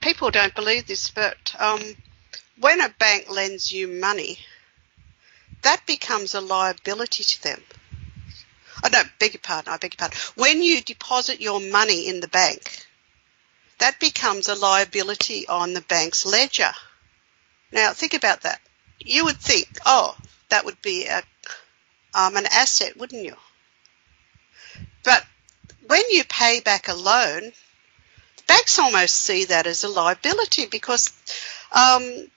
people don't believe this, but when a bank lends you money, that becomes a liability to them. Oh, no, I beg your pardon. When you deposit your money in the bank, that becomes a liability on the bank's ledger. Now, think about that. You would think, oh, that would be an asset, wouldn't you? But when you pay back a loan, banks almost see that as a liability, because do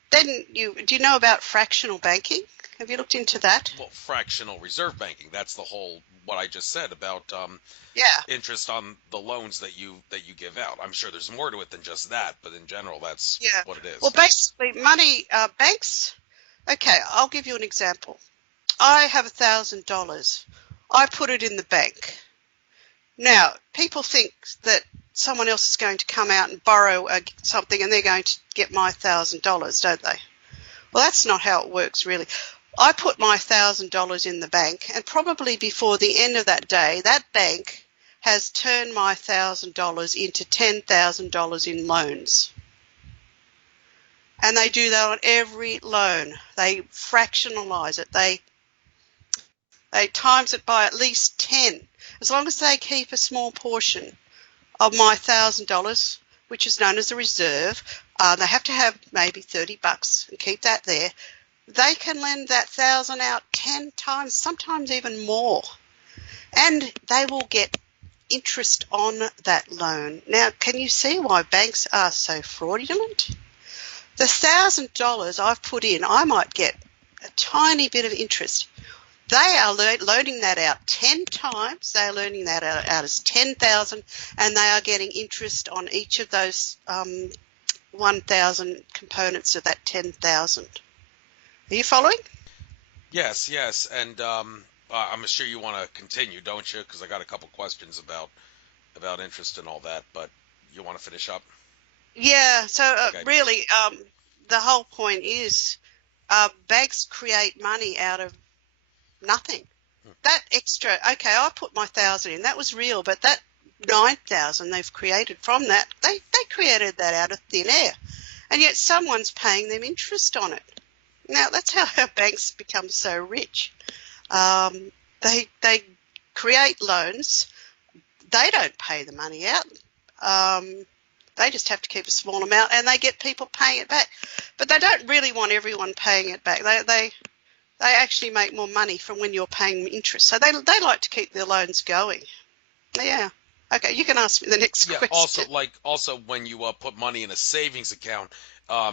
you know about fractional banking? Have you looked into that? Well, fractional reserve banking, that's the whole, what I just said about interest on the loans that you give out. I'm sure there's more to it than just that, but in general, that's what it is. Well, basically, money, banks, okay, I'll give you an example. I have $1,000. I put it in the bank. Now, people think that someone else is going to come out and borrow something and they're going to get my $1,000, don't they? Well, that's not how it works, really. I put my $1,000 in the bank, and probably before the end of that day, that bank has turned my $1,000 into $10,000 in loans. And they do that on every loan. They fractionalize it. They times it by at least 10. As long as they keep a small portion of my $1,000, which is known as a reserve, they have to have maybe $30 and keep that there. They can lend that 1,000 out 10 times, sometimes even more. And they will get interest on that loan. Now, can you see why banks are so fraudulent? The $1,000 I've put in, I might get a tiny bit of interest. They are loaning that out 10 times. They are loaning that out as 10,000, and they are getting interest on each of those 1,000 components of that 10,000. Are you following? Yes, yes, and I'm sure you want to continue, don't you? Because I got a couple questions about interest and all that, but you want to finish up? Yeah, so Okay. really, the whole point is banks create money out of nothing. That extra, okay, I put my 1,000 in, that was real, but that 9,000 they've created from that, they created that out of thin air, and yet someone's paying them interest on it. Now, that's how our banks become so rich. They create loans. They don't pay the money out. They just have to keep a small amount, and they get people paying it back. But they don't really want everyone paying it back. They actually make more money from when you're paying interest. So they like to keep their loans going. Yeah. Okay, you can ask me the next Yeah. question. Also, when you put money in a savings account,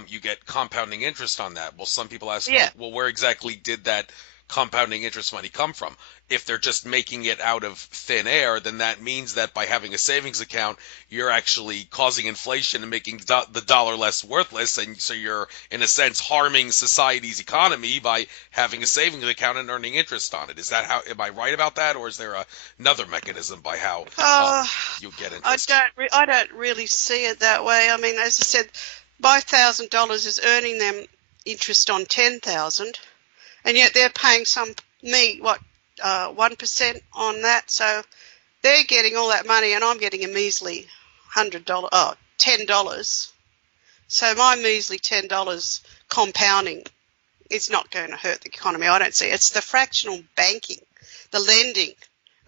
you get compounding interest on that. Well, some people ask, Yeah. well, where exactly did that compounding interest money come from? If they're just making it out of thin air, then that means that by having a savings account, you're actually causing inflation and making the dollar less worthless, and so you're, in a sense, harming society's economy by having a savings account and earning interest on it. Is that how? Am I right about that, or is there another mechanism by how Uh, you get I interest? don't really see it that way. I mean, as I said, my $1,000 is earning them interest on 10,000, and yet they're paying 1% on that. So they're getting all that money, and I'm getting a measly $10. So my measly $10 compounding is not going to hurt the economy. I don't see it. It's the fractional banking, the lending,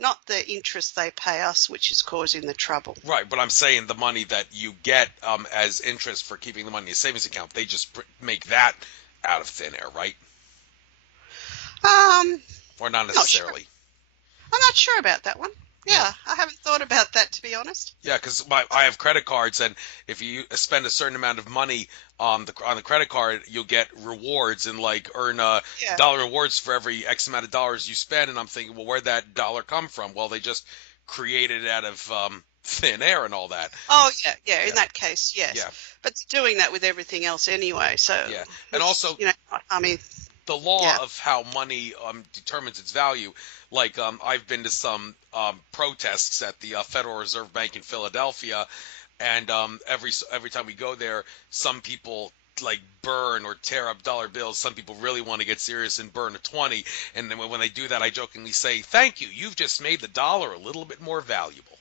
not the interest they pay us, which is causing the trouble. Right, but I'm saying the money that you get as interest for keeping the money in a savings account, they just make that out of thin air, right? Um, Or not Not sure. necessarily. I'm not sure about that one. Hmm. Yeah, I haven't thought about that, to be honest. Yeah, because I have credit cards, and if you spend a certain amount of money on the credit card, you'll get rewards and like earn Yeah. dollar rewards for every X amount of dollars you spend. And I'm thinking, well, where'd that dollar come from? Well, they just created it out of thin air and all that. Oh, yeah, yeah. In Yeah, that case, yes. yeah, But they're doing that with everything else anyway. So, yeah. And it's, also, I mean, the law yeah, of how money determines its value. Like I've been to some protests at the Federal Reserve Bank in Philadelphia, and every time we go there, some people like burn or tear up dollar bills. Some people really want to get serious and burn a 20, and then when they do that, I jokingly say, "Thank you, you've just made the dollar a little bit more valuable."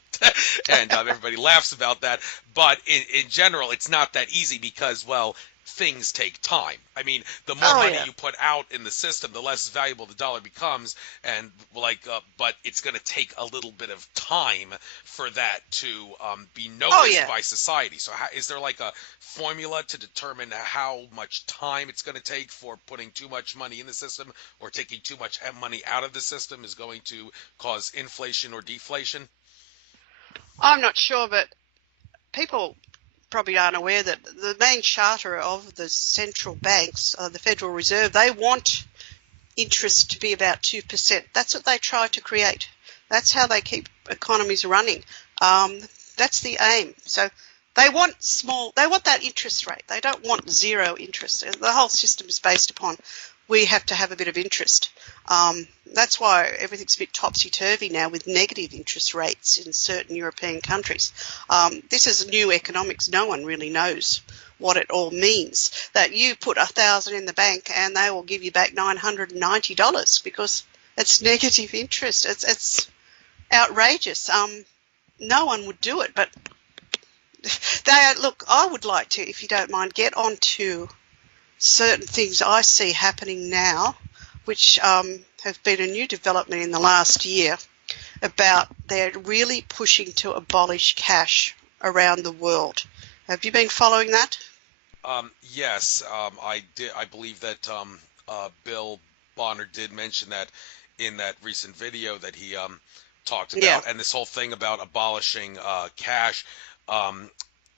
And everybody laughs about that. But in general, it's not that easy because, well, things take time. I mean, the more oh, money yeah. you put out in the system, the less valuable the dollar becomes, and but it's going to take a little bit of time for that to be Oh, noticed yeah. by society. So, is there like a formula to determine how much time it's going to take for putting too much money in the system or taking too much money out of the system is going to cause inflation or deflation? I'm not sure, but people probably aren't aware that the main charter of the central banks, the Federal Reserve, they want interest to be about 2%. That's what they try to create. That's how they keep economies running. That's the aim. So they want that interest rate. They don't want zero interest. The whole system is based upon we have to have a bit of interest. That's why everything's a bit topsy-turvy now with negative interest rates in certain European countries. This is new economics. No one really knows what it all means. That you put 1,000 in the bank and they will give you back $990 because it's negative interest. It's outrageous. No one would do it, but look, I would like to, if you don't mind, get on to certain things I see happening now, which have been a new development in the last year, about they're really pushing to abolish cash around the world. Have you been following that? Yes, I did. I believe that Bill Bonner did mention that in that recent video that he talked Yeah. about, and this whole thing about abolishing cash. Um,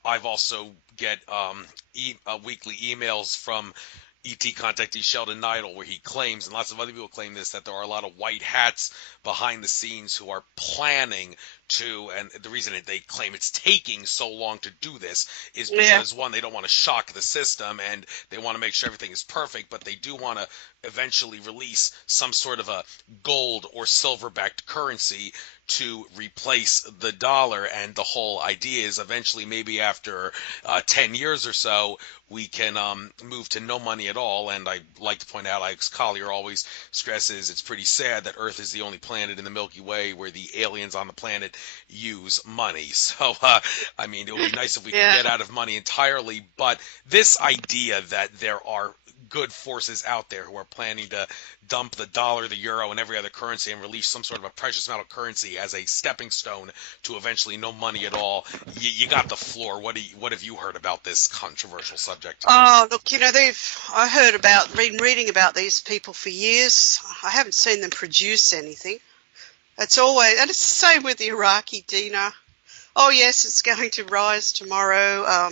I've also get weekly emails from ET contactee Sheldon Neidl, where he claims, and lots of other people claim this, that there are a lot of white hats behind the scenes who are planning to, and the reason that they claim it's taking so long to do this is Yeah. because, one, they don't want to shock the system and they want to make sure everything is perfect, but they do want to eventually release some sort of a gold or silver-backed currency to replace the dollar. And the whole idea is eventually, maybe after 10 years or so, we can move to no money at all. And I like to point out, Alex Collier always stresses it's pretty sad that Earth is the only planet in the Milky Way where the aliens on the planet use money. So, I mean, it would be nice if we could Yeah. get out of money entirely. But this idea that there are good forces out there who are planning to dump the dollar, the euro, and every other currency and release some sort of a precious metal currency as a stepping stone to eventually no money at all. You got the floor. What have you heard about this controversial subject? Oh, look, I heard been reading about these people for years. I haven't seen them produce anything. It's always, and it's the same with the Iraqi dinar. Oh, yes, it's going to rise tomorrow.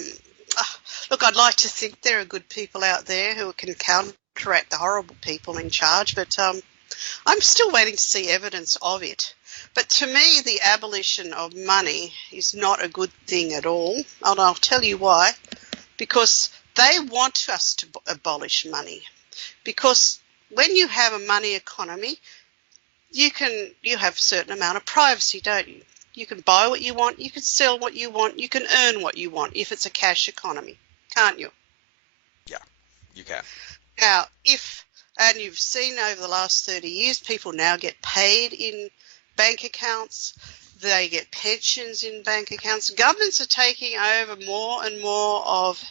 Look, I'd like to think there are good people out there who can counteract the horrible people in charge, but I'm still waiting to see evidence of it. But to me, the abolition of money is not a good thing at all, and I'll tell you why. Because they want us to abolish money. Because when you have a money economy, you have a certain amount of privacy, don't you? You can buy what you want, you can sell what you want, you can earn what you want if it's a cash economy, can't you? Yeah, you can. Now, and you've seen over the last 30 years, people now get paid in bank accounts, they get pensions in bank accounts. Governments are taking over more and more of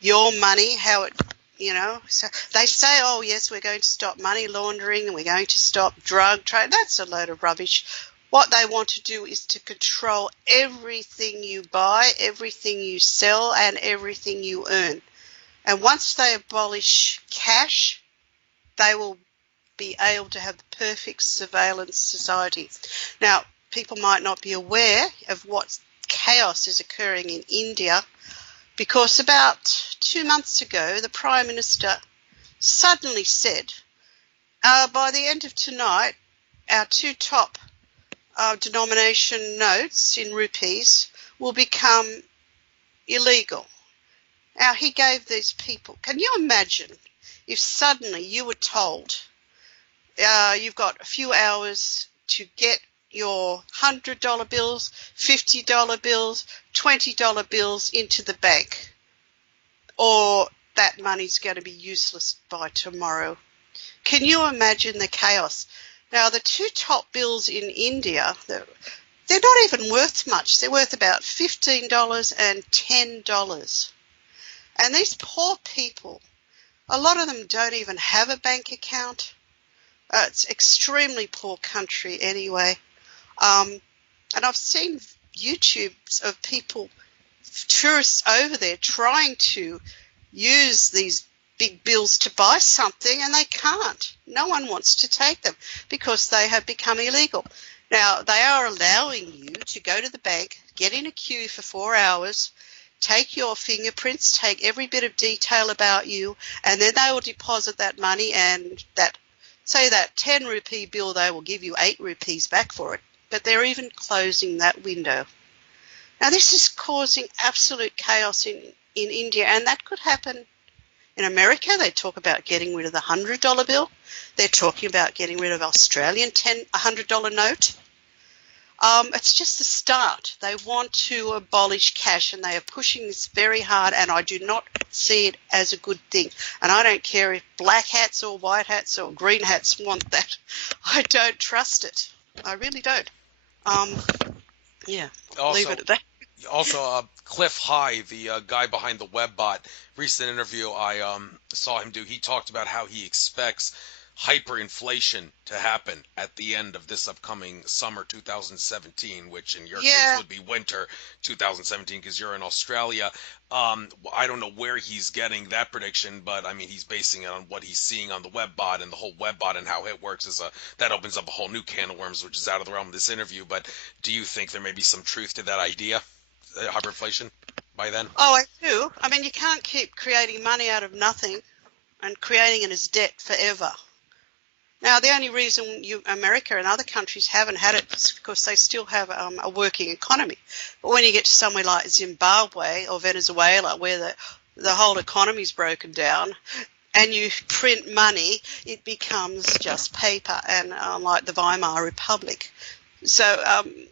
your money, so they say, oh, yes, we're going to stop money laundering and we're going to stop drug trade. That's a load of rubbish. What they want to do is to control everything you buy, everything you sell, and everything you earn. And once they abolish cash, they will be able to have the perfect surveillance society. Now, people might not be aware of what chaos is occurring in India, because about 2 months ago, the Prime Minister suddenly said, by the end of tonight, our two top denomination notes in rupees will become illegal. Now, he gave these people, can you imagine if suddenly you were told you've got a few hours to get your $100 bills, $50 bills, $20 bills into the bank, or that money's going to be useless by tomorrow? Can you imagine the chaos? Now, the two top bills in India, they're not even worth much. They're worth about $15 and $10. And these poor people, a lot of them don't even have a bank account. It's extremely poor country anyway. And I've seen YouTubes of people, tourists over there, trying to use these big bills to buy something, and they can't. No one wants to take them because they have become illegal. Now, they are allowing you to go to the bank, get in a queue for 4 hours, take your fingerprints, take every bit of detail about you, and then they will deposit that money, and say that 10 rupee bill, they will give you 8 rupees back for it. But they're even closing that window. Now, this is causing absolute chaos in India, and that could happen in America. They talk about getting rid of the $100 bill. They're talking about getting rid of Australian $100 note. It's just the start. They want to abolish cash, and they are pushing this very hard, and I do not see it as a good thing. And I don't care if black hats or white hats or green hats want that. I don't trust it. I really don't. Yeah, I'll leave it at that. Also, Cliff High, the guy behind the Webbot, recent interview I saw him do, he talked about how he expects hyperinflation to happen at the end of this upcoming summer 2017, which in your case Yeah. would be winter 2017 because you're in Australia. I don't know where he's getting that prediction, but I mean he's basing it on what he's seeing on the webbot, and the whole webbot and how it works that opens up a whole new can of worms, which is out of the realm of this interview. But do you think there may be some truth to that idea, hyperinflation, by then? Oh, I do. I mean, you can't keep creating money out of nothing and creating it as debt forever. Now, the only reason America and other countries haven't had it is because they still have a working economy. But when you get to somewhere like Zimbabwe or Venezuela, where the whole economy's broken down, and you print money, it becomes just paper, and like the Weimar Republic. So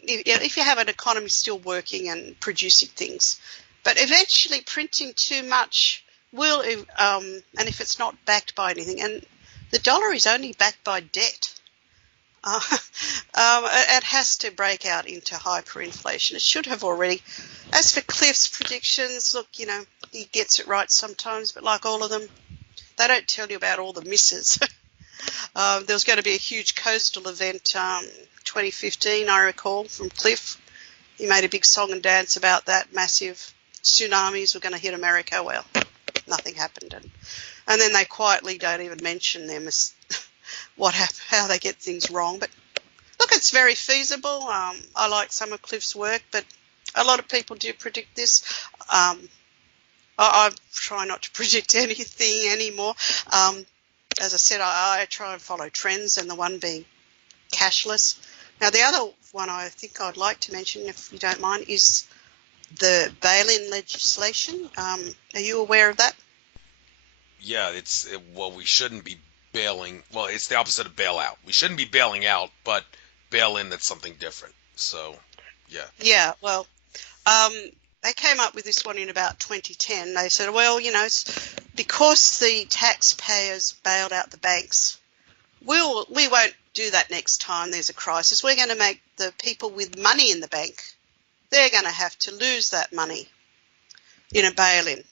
if you have an economy still working and producing things, but eventually printing too much will, and if it's not backed by anything, and the dollar is only backed by debt. It has to break out into hyperinflation. It should have already. As for Cliff's predictions, look, he gets it right sometimes, but like all of them, they don't tell you about all the misses. There was going to be a huge coastal event, 2015, I recall, from Cliff. He made a big song and dance about that. Massive tsunamis were going to hit America. Well, nothing happened. And then they quietly don't even mention them as how they get things wrong. But look, it's very feasible. I like some of Cliff's work, but a lot of people do predict this. I try not to predict anything anymore. As I said, I try and follow trends, and the one being cashless. Now, the other one I think I'd like to mention, if you don't mind, is the bail-in legislation. Are you aware of that? Yeah, well, we shouldn't be bailing. Well, it's the opposite of bailout. We shouldn't be bailing out, but bail in, that's something different. So, yeah. Yeah, well, they came up with this one in about 2010. They said, well, because the taxpayers bailed out the banks, we won't do that next time there's a crisis. We're going to make the people with money in the bank, they're going to have to lose that money in a bail-in.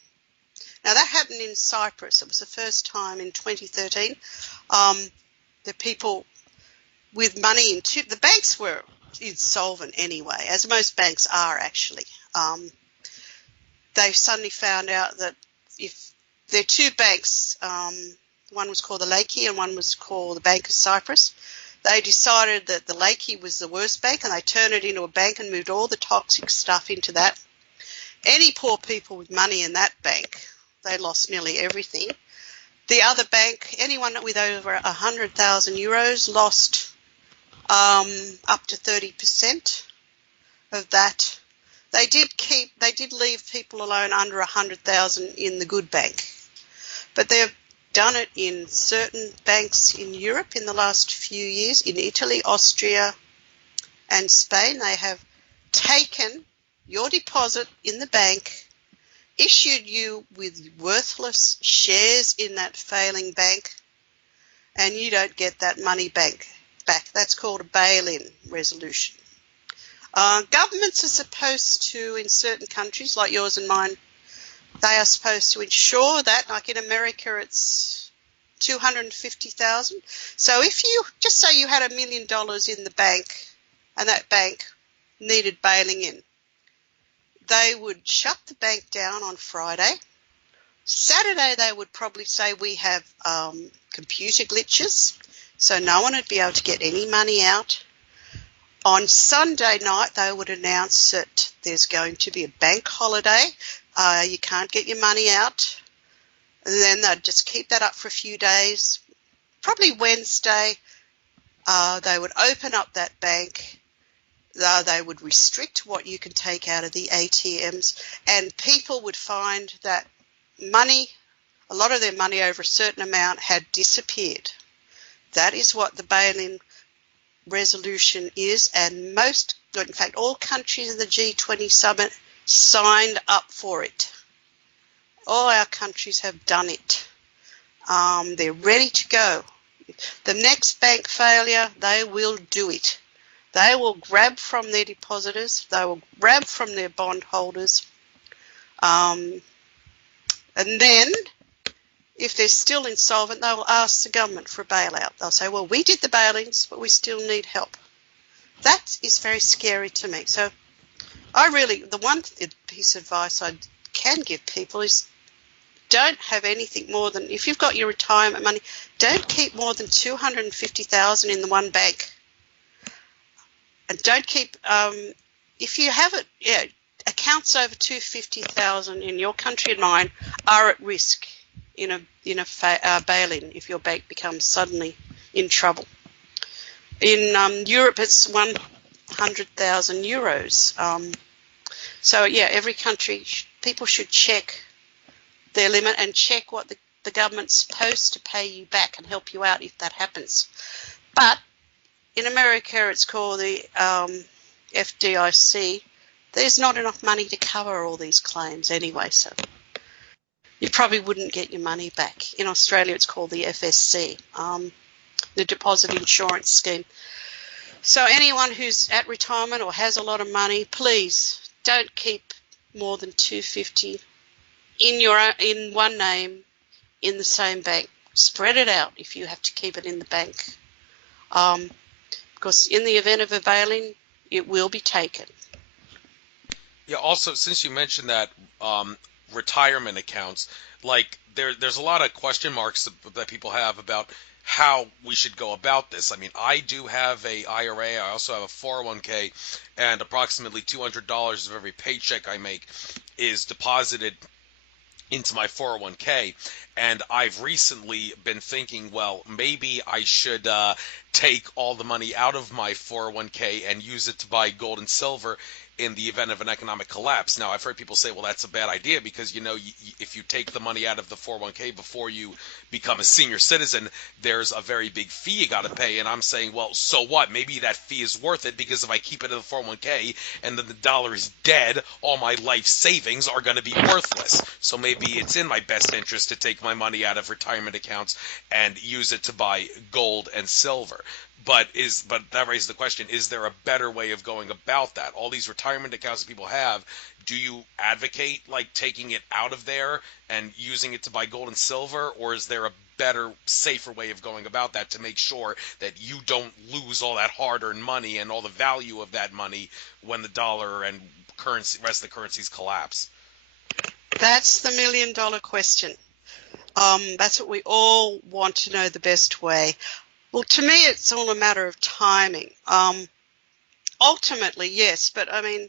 Now, that happened in Cyprus. It was the first time in 2013. The people with money the banks were insolvent anyway, as most banks are actually. They suddenly found out that if there are two banks, one was called the Lakey and one was called the Bank of Cyprus, they decided that the Lakey was the worst bank, and they turned it into a bank and moved all the toxic stuff into that. Any poor people with money in that bank, they lost nearly everything. The other bank, anyone with over 100,000 euros lost up to 30% of that. They did leave people alone under 100,000 in the good bank. But they've done it in certain banks in Europe in the last few years. In Italy, Austria, and Spain, they have taken your deposit in the bank, issued you with worthless shares in that failing bank, and you don't get that money back. That's called a bail-in resolution. Governments are supposed to, in certain countries like yours and mine, they are supposed to ensure that, like in America, it's 250,000. So if you just say you had $1 million in the bank and that bank needed bailing in, they would shut the bank down on Friday. Saturday, they would probably say we have computer glitches, so no one would be able to get any money out. On Sunday night, they would announce that there's going to be a bank holiday. You can't get your money out. And then they'd just keep that up for a few days. Probably Wednesday, they would open up that bank. They would restrict what you can take out of the ATMs, and people would find that money, a lot of their money over a certain amount, had disappeared. That is what the bail-in resolution is, and in fact, all countries in the G20 summit signed up for it. All our countries have done it. They're ready to go. The next bank failure, they will do it. They will grab from their depositors. They will grab from their bondholders. And then, if they're still insolvent, they will ask the government for a bailout. They'll say, well, we did the bailings, but we still need help. That is very scary to me. So the one piece of advice I can give people is don't have anything more than, if you've got your retirement money, don't keep more than $250,000 in the one bank. And don't keep, if you have it, accounts over $250,000 in your country and mine are at risk in a bail-in if your bank becomes suddenly in trouble. In Europe, it's 100,000 euros. So yeah, every country, people should check their limit and check what the government's supposed to pay you back and help you out if that happens. But in America, it's called the FDIC. There's not enough money to cover all these claims anyway, so you probably wouldn't get your money back. In Australia, it's called the FSC, the Deposit Insurance Scheme. So anyone who's at retirement or has a lot of money, please don't keep more than $250 in one name in the same bank. Spread it out if you have to keep it in the bank, because in the event of a bail-in, it will be taken. Yeah, also, since you mentioned that retirement accounts, like there's a lot of question marks that people have about how we should go about this. I mean, I do have a IRA, I also have a 401k, and approximately $200 of every paycheck I make is deposited into my 401k, and I've recently been thinking, well, maybe I should take all the money out of my 401k and use it to buy gold and silver in the event of an economic collapse. Now, I've heard people say, well, that's a bad idea because, if you take the money out of the 401k before you become a senior citizen, there's a very big fee you got to pay. And I'm saying, well, so what? Maybe that fee is worth it, because if I keep it in the 401k and then the dollar is dead, all my life savings are going to be worthless. So maybe it's in my best interest to take my money out of retirement accounts and use it to buy gold and silver. But that raises the question, is there a better way of going about that? All these retirement accounts that people have, do you advocate like taking it out of there and using it to buy gold and silver, or is there a better, safer way of going about that to make sure that you don't lose all that hard-earned money and all the value of that money when the dollar and rest of the currencies collapse? That's the million-dollar question. That's what we all want to know, the best way. Well, to me, it's all a matter of timing. Ultimately, yes, but I mean,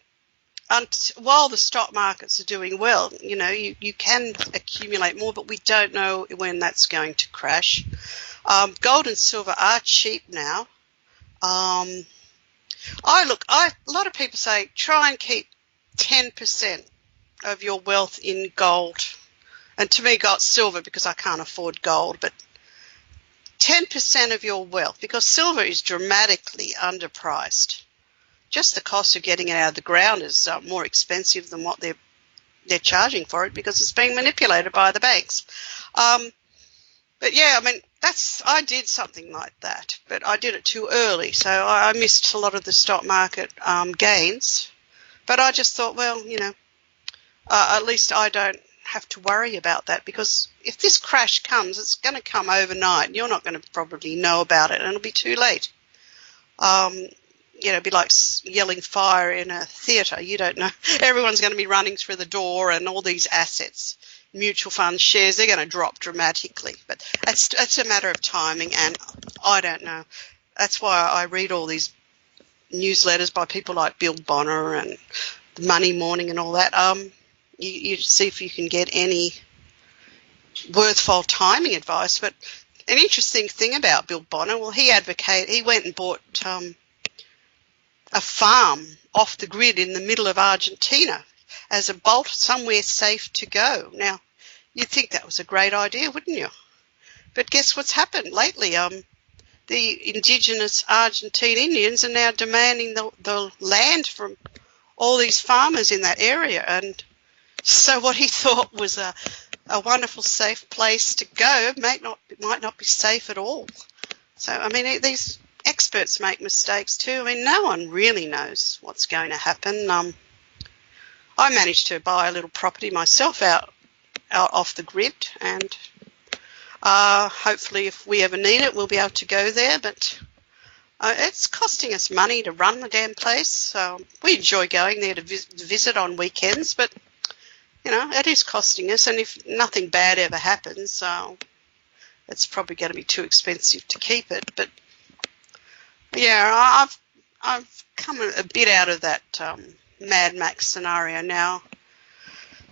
while the stock markets are doing well, you can accumulate more, but we don't know when that's going to crash. Gold and silver are cheap now. A lot of people say try and keep 10% of your wealth in gold. And to me, silver, because I can't afford gold, but 10% of your wealth, because silver is dramatically underpriced. Just the cost of getting it out of the ground is more expensive than what they're charging for it, because it's being manipulated by the banks. But yeah, I mean, I did something like that, but I did it too early, so I missed a lot of the stock market gains. But I just thought, well, at least I don't have to worry about that, because if this crash comes, it's going to come overnight and you're not going to probably know about it, and it'll be too late. It'd be like yelling fire in a theatre. You don't know. Everyone's going to be running through the door, and all these assets, mutual fund shares, they're going to drop dramatically. But that's a matter of timing, and I don't know. That's why I read all these newsletters by people like Bill Bonner and the Money Morning and all that. You see if you can get any worthwhile timing advice. But an interesting thing about Bill Bonner, well, he went and bought a farm off the grid in the middle of Argentina as a bolt, somewhere safe to go. Now, you'd think that was a great idea, wouldn't you? But guess what's happened lately? The indigenous Argentine Indians are now demanding the land from all these farmers in that area. And so what he thought was a wonderful, safe place to go might not be safe at all. So, I mean, these experts make mistakes too. I mean, no one really knows what's going to happen. I managed to buy a little property myself out off the grid, and Hopefully, if we ever need it, we'll be able to go there. But it's costing us money to run the damn place. We enjoy going there to visit on weekends, but it is costing us. And if nothing bad ever happens, it's probably going to be too expensive to keep it. But yeah, I've come a bit out of that Mad Max scenario now.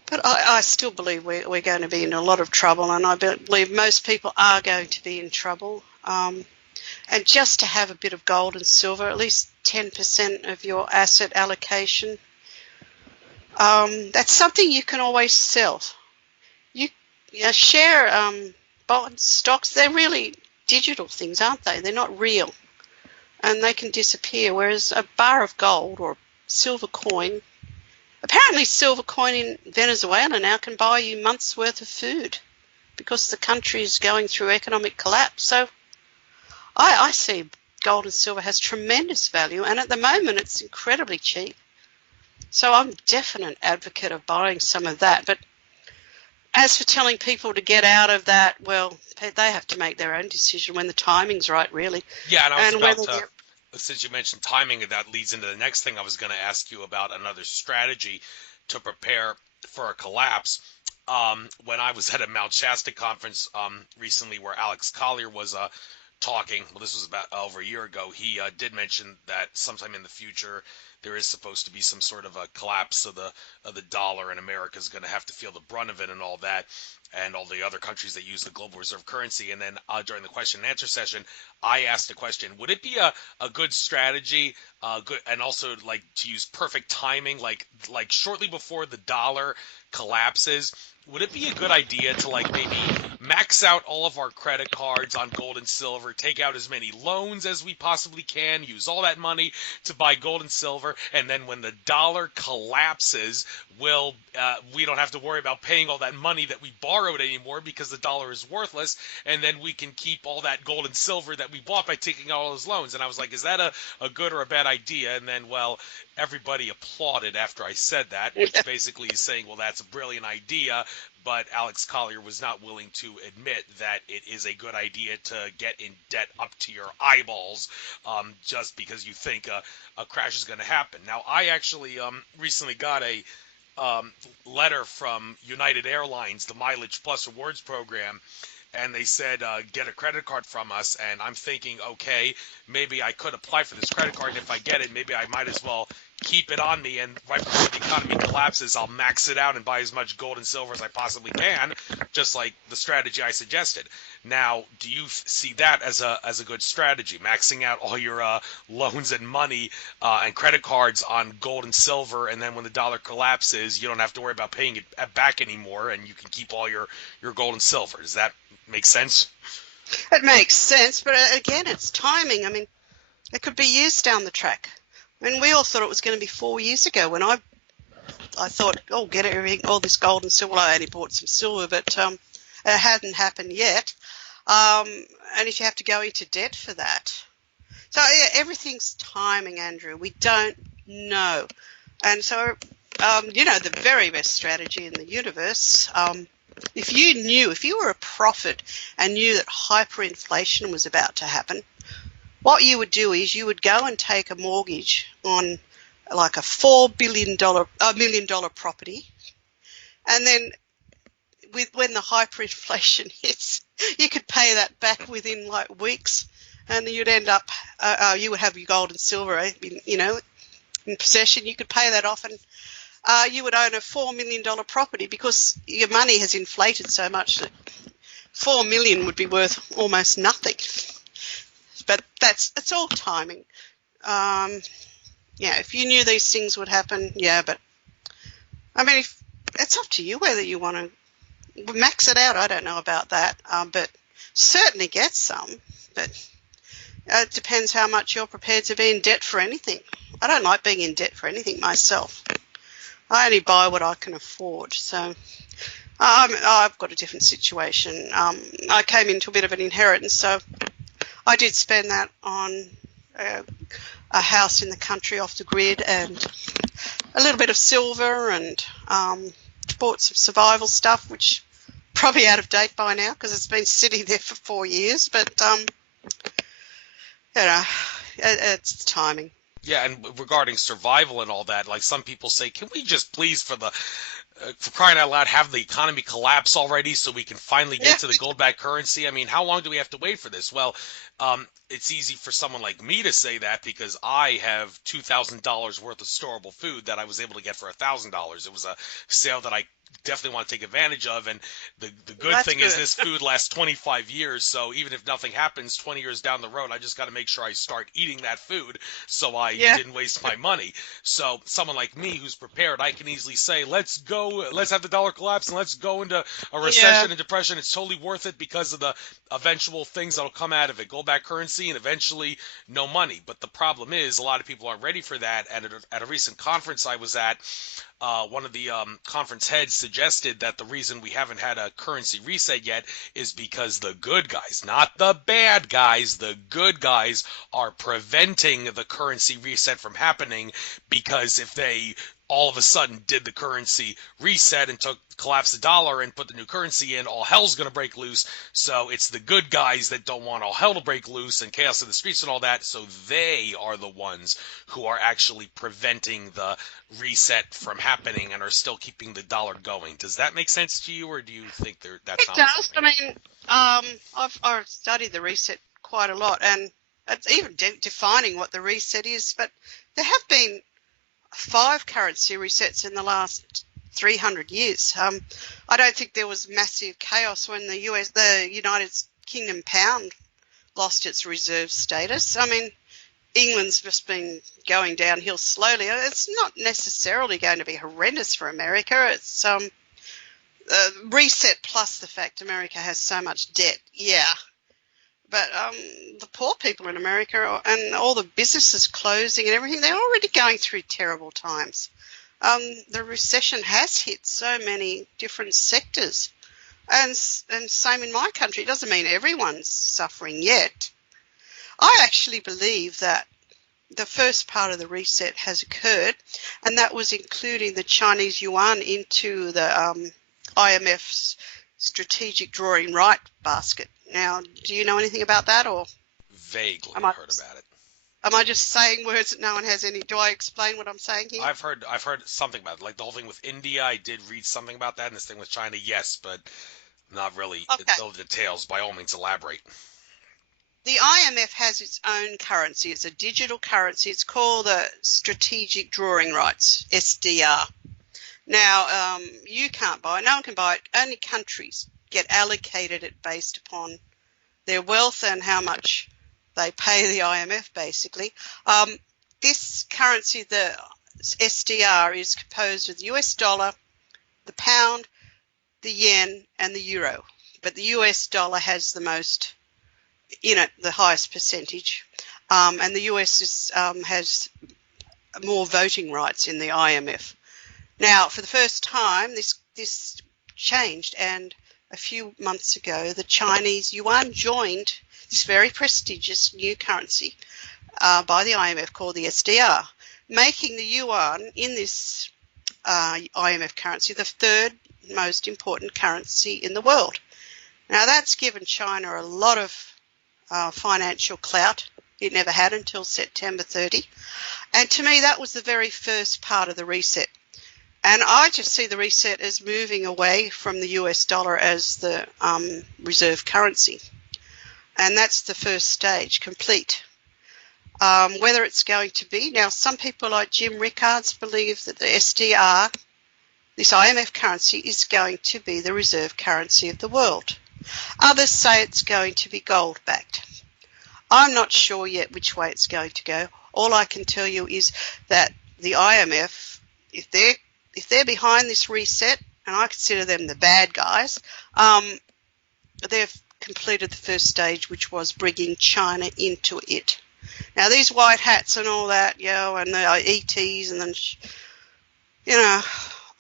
But I still believe we're going to be in a lot of trouble, and I believe most people are going to be in trouble. And just to have a bit of gold and silver, at least 10% of your asset allocation, that's something you can always sell. You share bonds, stocks, they're really digital things, aren't they? They're not real, and they can disappear, whereas a bar of gold or a silver coin, apparently silver coin in Venezuela now can buy you months' worth of food because the country is going through economic collapse. So I see gold and silver has tremendous value, and at the moment it's incredibly cheap. So I'm a definite advocate of buying some of that. But as for telling people to get out of that, well, they have to make their own decision when the timing's right, really. Yeah, and I was about to, since you mentioned timing, that leads into the next thing I was going to ask you about, another strategy to prepare for a collapse. When I was at a Mount Shasta conference recently where Alex Collier was talking, well, this was about over a year ago, he did mention that sometime in the future there is supposed to be some sort of a collapse of the dollar, and America is going to have to feel the brunt of it and all that, and all the other countries that use the global reserve currency. And then during the question and answer session, I asked a question: would it be a good strategy, good, and also like to use perfect timing, like shortly before the dollar collapses? Would it be a good idea to like maybe max out all of our credit cards on gold and silver, take out as many loans as we possibly can, use all that money to buy gold and silver, and then when the dollar collapses, we don't have to worry about paying all that money that we borrowed anymore because the dollar is worthless, and then we can keep all that gold and silver that we bought by taking out all those loans. And I was like, is that a good or a bad idea? And then, well, everybody applauded after I said that, which basically is saying, well, that's a brilliant idea. But Alex Collier was not willing to admit that it is a good idea to get in debt up to your eyeballs just because you think a crash is going to happen. Now, I actually recently got a letter from United Airlines, the Mileage Plus Rewards program, and they said, get a credit card from us. And I'm thinking, okay, maybe I could apply for this credit card. And if I get it, maybe I might as well keep it on me, and right before the economy collapses, I'll max it out and buy as much gold and silver as I possibly can, just like the strategy I suggested. Now, do you see that as a good strategy, maxing out all your loans and money and credit cards on gold and silver, and then when the dollar collapses, you don't have to worry about paying it back anymore, and you can keep all your gold and silver? Does that make sense? It makes sense, but again, it's timing. I mean, it could be years down the track. I mean, we all thought it was going to be 4 years ago when I thought, oh, get everything, all this gold and silver. Well, I only bought some silver, but it hadn't happened yet. And if you have to go into debt for that. So, yeah, everything's timing, Andrew. We don't know. And so, the very best strategy in the universe, if you were a prophet and knew that hyperinflation was about to happen, what you would do is you would go and take a mortgage on like a $4 million property, and then when the hyperinflation hits, you could pay that back within like weeks, and you'd end up you would have your gold and silver, in possession. You could pay that off, and you would own a $4 million property because your money has inflated so much that $4 million would be worth almost nothing. But it's all timing. If you knew these things would happen, but I mean, it's up to you whether you want to max it out. I don't know about that, but certainly get some. But it depends how much you're prepared to be in debt for anything. I don't like being in debt for anything myself. I only buy what I can afford. So I've got a different situation. I came into a bit of an inheritance, so I did spend that on a house in the country off the grid and a little bit of silver, and bought some survival stuff, which probably out of date by now because it's been sitting there for 4 years. But it's timing. Yeah, and regarding survival and all that, like some people say, can we just please, for crying out loud, have the economy collapse already so we can finally Yeah. get to the gold-backed currency? I mean, how long do we have to wait for this? Well, it's easy for someone like me to say that because I have $2,000 worth of storable food that I was able to get for $1,000. It was a sale that I definitely want to take advantage of, and the good That's thing is good. this food lasts 25 years, so even if nothing happens 20 years down the road, I just got to make sure I start eating that food so I Yeah. didn't waste my money. So someone like me who's prepared, I can easily say, let's have the dollar collapse and let's go into a recession and depression. It's totally worth it because of the eventual things that'll come out of it, gold back currency and eventually no money. But the problem is a lot of people aren't ready for that. And at a recent conference I was at, one of the conference heads suggested that the reason we haven't had a currency reset yet is because the good guys, not the bad guys, the good guys are preventing the currency reset from happening, because if they all of a sudden did the currency reset and collapsed the dollar and put the new currency in, all hell's going to break loose. So it's the good guys that don't want all hell to break loose and chaos in the streets and all that. So they are the ones who are actually preventing the reset from happening and are still keeping the dollar going. Does that make sense to you, or do you think that's It not does. something? I mean, I've studied the reset quite a lot, and it's even defining what the reset is. But there have been 5 currency resets in the last 300 years. I don't think there was massive chaos when the United Kingdom pound lost its reserve status. I mean, England's just been going downhill slowly. It's not necessarily going to be horrendous for America. It's reset plus the fact America has so much debt. Yeah. But the poor people in America and all the businesses closing and everything, they're already going through terrible times. The recession has hit so many different sectors. And same in my country. It doesn't mean everyone's suffering yet. I actually believe that the first part of the reset has occurred, and that was including the Chinese yuan into the IMF's strategic drawing right basket. Now, do you know anything about that, or Vaguely am I heard about it. am I just saying words that no one has any? Do I explain what I'm saying here? I've heard something about it. Like the whole thing with India, I did read something about that, and this thing with China, yes, but not really Okay. all the details. By all means, elaborate. The IMF has its own currency. It's a digital currency. It's called the Strategic Drawing Rights, SDR. Now, you can't buy it. No one can buy it. Only countries get allocated it based upon their wealth and how much they pay the IMF, basically. This currency, the SDR, is composed of the US dollar, the pound, the yen, and the euro. But the US dollar has the most, the highest percentage. And the US has more voting rights in the IMF. Now, for the first time, this changed, and a few months ago, the Chinese yuan joined this very prestigious new currency by the IMF called the SDR, making the yuan in this IMF currency the third most important currency in the world. Now, that's given China a lot of financial clout it never had until September 30. And to me, that was the very first part of the reset. And I just see the reset as moving away from the US dollar as the reserve currency. And that's the first stage, complete. Whether it's going to be, now some people like Jim Rickards believe that the SDR, this IMF currency, is going to be the reserve currency of the world. Others say it's going to be gold-backed. I'm not sure yet which way it's going to go. All I can tell you is that the IMF, if they're behind this reset, and I consider them the bad guys, they've completed the first stage, which was bringing China into it. Now, these white hats and all that, and the ETs, and then,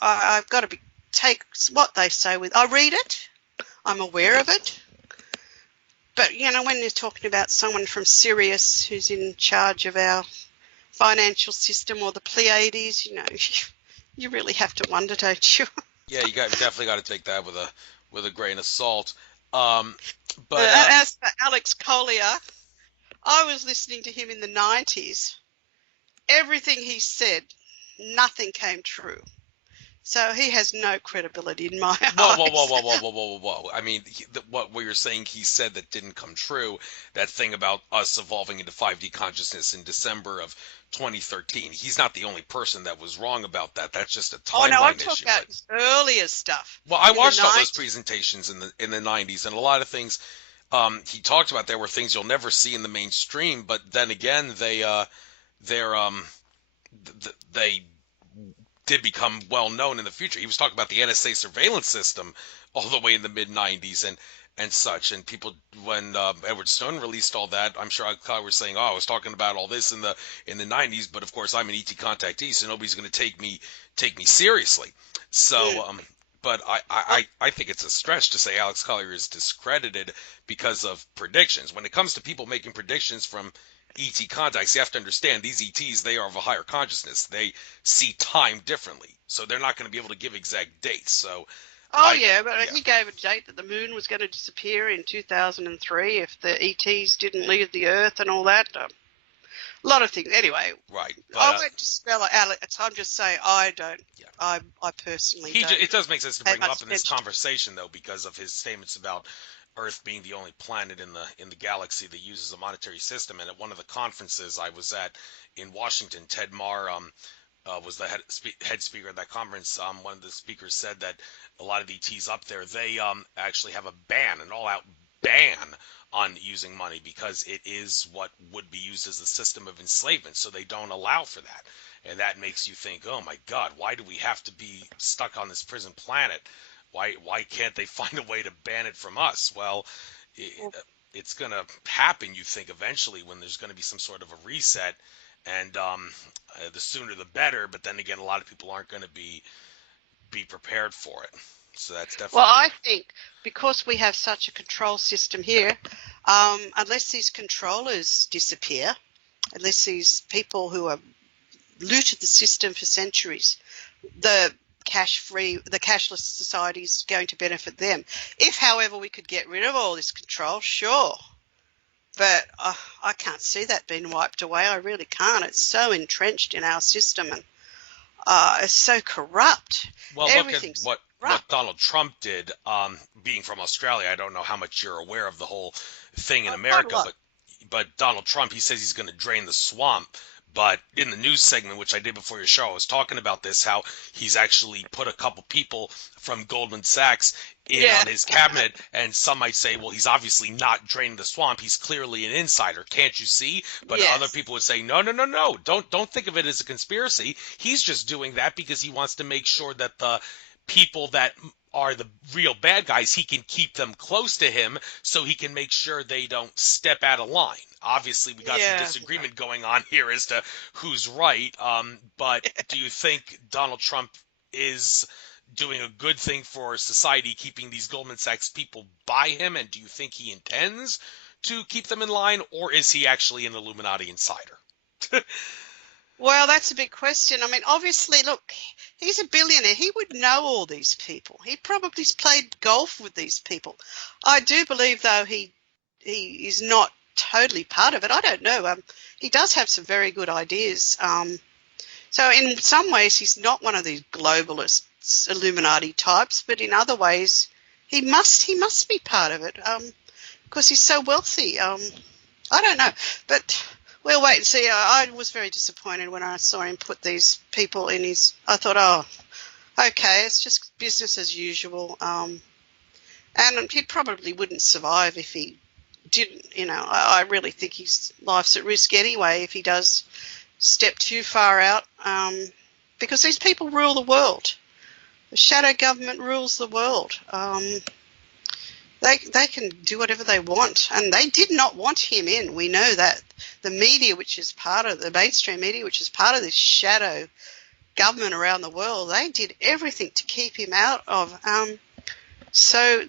I've got to take what they say with. I read it, I'm aware of it, but when you're talking about someone from Sirius who's in charge of our financial system, or the Pleiades, you really have to wonder, don't you? Yeah, you definitely got to take that with with a grain of salt. Um, Uh, but As for Alex Collier, I was listening to him in the 90s. Everything he said, nothing came true. So he has no credibility in my whoa, whoa, whoa, eyes. whoa, whoa, whoa, whoa, whoa, whoa. I mean, what you're saying he said that didn't come true, that thing about us evolving into 5D consciousness in December of 2013. He's not the only person that was wrong about that. That's just a Oh no, I'm timeline talking issue. about But his earlier stuff well, I in the watched all those 90s. presentations in the 90s, and a lot of things he talked about there were things you'll never see in the mainstream. But then again, they're they did become well known in the future. He was talking about the NSA surveillance system all the way in the mid 90s and such. And people, when Edward Snowden released all that, I'm sure I was saying, "Oh, I was talking about all this in the 90s," but of course I'm an ET contactee, so nobody's going to take me seriously. Mm. So, but Oh, I think it's a stretch to say Alex Collier is discredited because of predictions. When it comes to people making predictions from ET contacts, you have to understand these ETs, they are of a higher consciousness. They see time differently. So they're not going to be able to give exact dates. So oh I, yeah, but yeah, he gave a date that the moon was going to disappear in 2003 if the ETs didn't leave the Earth and all that. A lot of things. Anyway, right. But I won't dispel it, Alex. I'm just saying I don't. yeah, I personally don't it does make sense to pay bring him up much in this attention. conversation though, because of his statements about Earth being the only planet in the galaxy that uses a monetary system. And at one of the conferences I was at in Washington, Ted Marr was the head speaker at that conference. One of the speakers said that a lot of the ETs up there, they actually have a ban, an all-out ban on using money because it is what would be used as a system of enslavement. So they don't allow for that. And that makes you think, oh my God, why do we have to be stuck on this prison planet? Why can't they find a way to ban it from us? Well, it, it's going to happen, you think, eventually when there's going to be some sort of a reset, and the sooner the better. But then again, a lot of people aren't going to be prepared for it. So that's Well, definitely I think because we have such a control system here, unless these controllers disappear, unless these people who have looted the system for centuries, the the cashless society is going to benefit them. If, however, we could get rid of all this control, sure. But I can't see that being wiped away. I really can't. It's so entrenched in our system and it's so corrupt. well. Look at Everything's what corrupt. Donald Trump did. Being from Australia, I don't know how much you're aware of the whole thing in Quite a America, lot. but Donald Trump, he says he's going to drain the swamp. But in the news segment, which I did before your show, I was talking about this, how he's actually put a couple people from Goldman Sachs in Yeah. on his cabinet. And some might say, well, he's obviously not draining the swamp. He's clearly an insider. Can't you see? But other Yes. people would say, no, no, no, no. Don't think of it as a conspiracy. He's just doing that because he wants to make sure that the people that are the real bad guys, he can keep them close to him so he can make sure they don't step out of line. Obviously, we got some Yeah. disagreement going on here as to who's right. But do you think Donald Trump is doing a good thing for society, keeping these Goldman Sachs people by him? And do you think he intends to keep them in line, or is he actually an Illuminati insider? Well, that's a big question. I mean, obviously, look, he's a billionaire. He would know all these people. He probably played golf with these people. I do believe, though, he is not totally part of it. I don't know. He does have some very good ideas. So in some ways, he's not one of these globalists, Illuminati types, but in other ways, he must be part of it because he's so wealthy. I don't know, but we'll wait and see. I was very disappointed when I saw him put these people in his. I thought, oh, okay, it's just business as usual. And he probably wouldn't survive if he didn't. I really think his life's at risk anyway if he does step too far out. Because these people rule the world. The shadow government rules the world. They can do whatever they want, and they did not want him in. We know that. The media, which is part of the mainstream media, which is part of this shadow government around the world, they did everything to keep him out of. So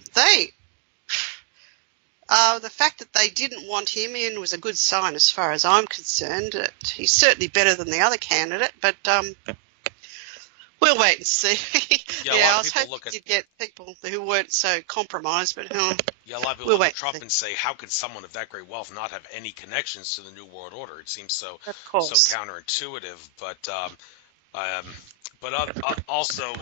the fact that they didn't want him in was a good sign as far as I'm concerned. He's certainly better than the other candidate, but We'll wait and see. Yeah, a Yeah, lot I of was people hoping look at you'd get people who weren't so compromised, but yeah, a lot of people we'll look at wait Trump and see. and say, how could someone of that great wealth not have any connections to the New World Order? It seems Of so course. counterintuitive. Um, but also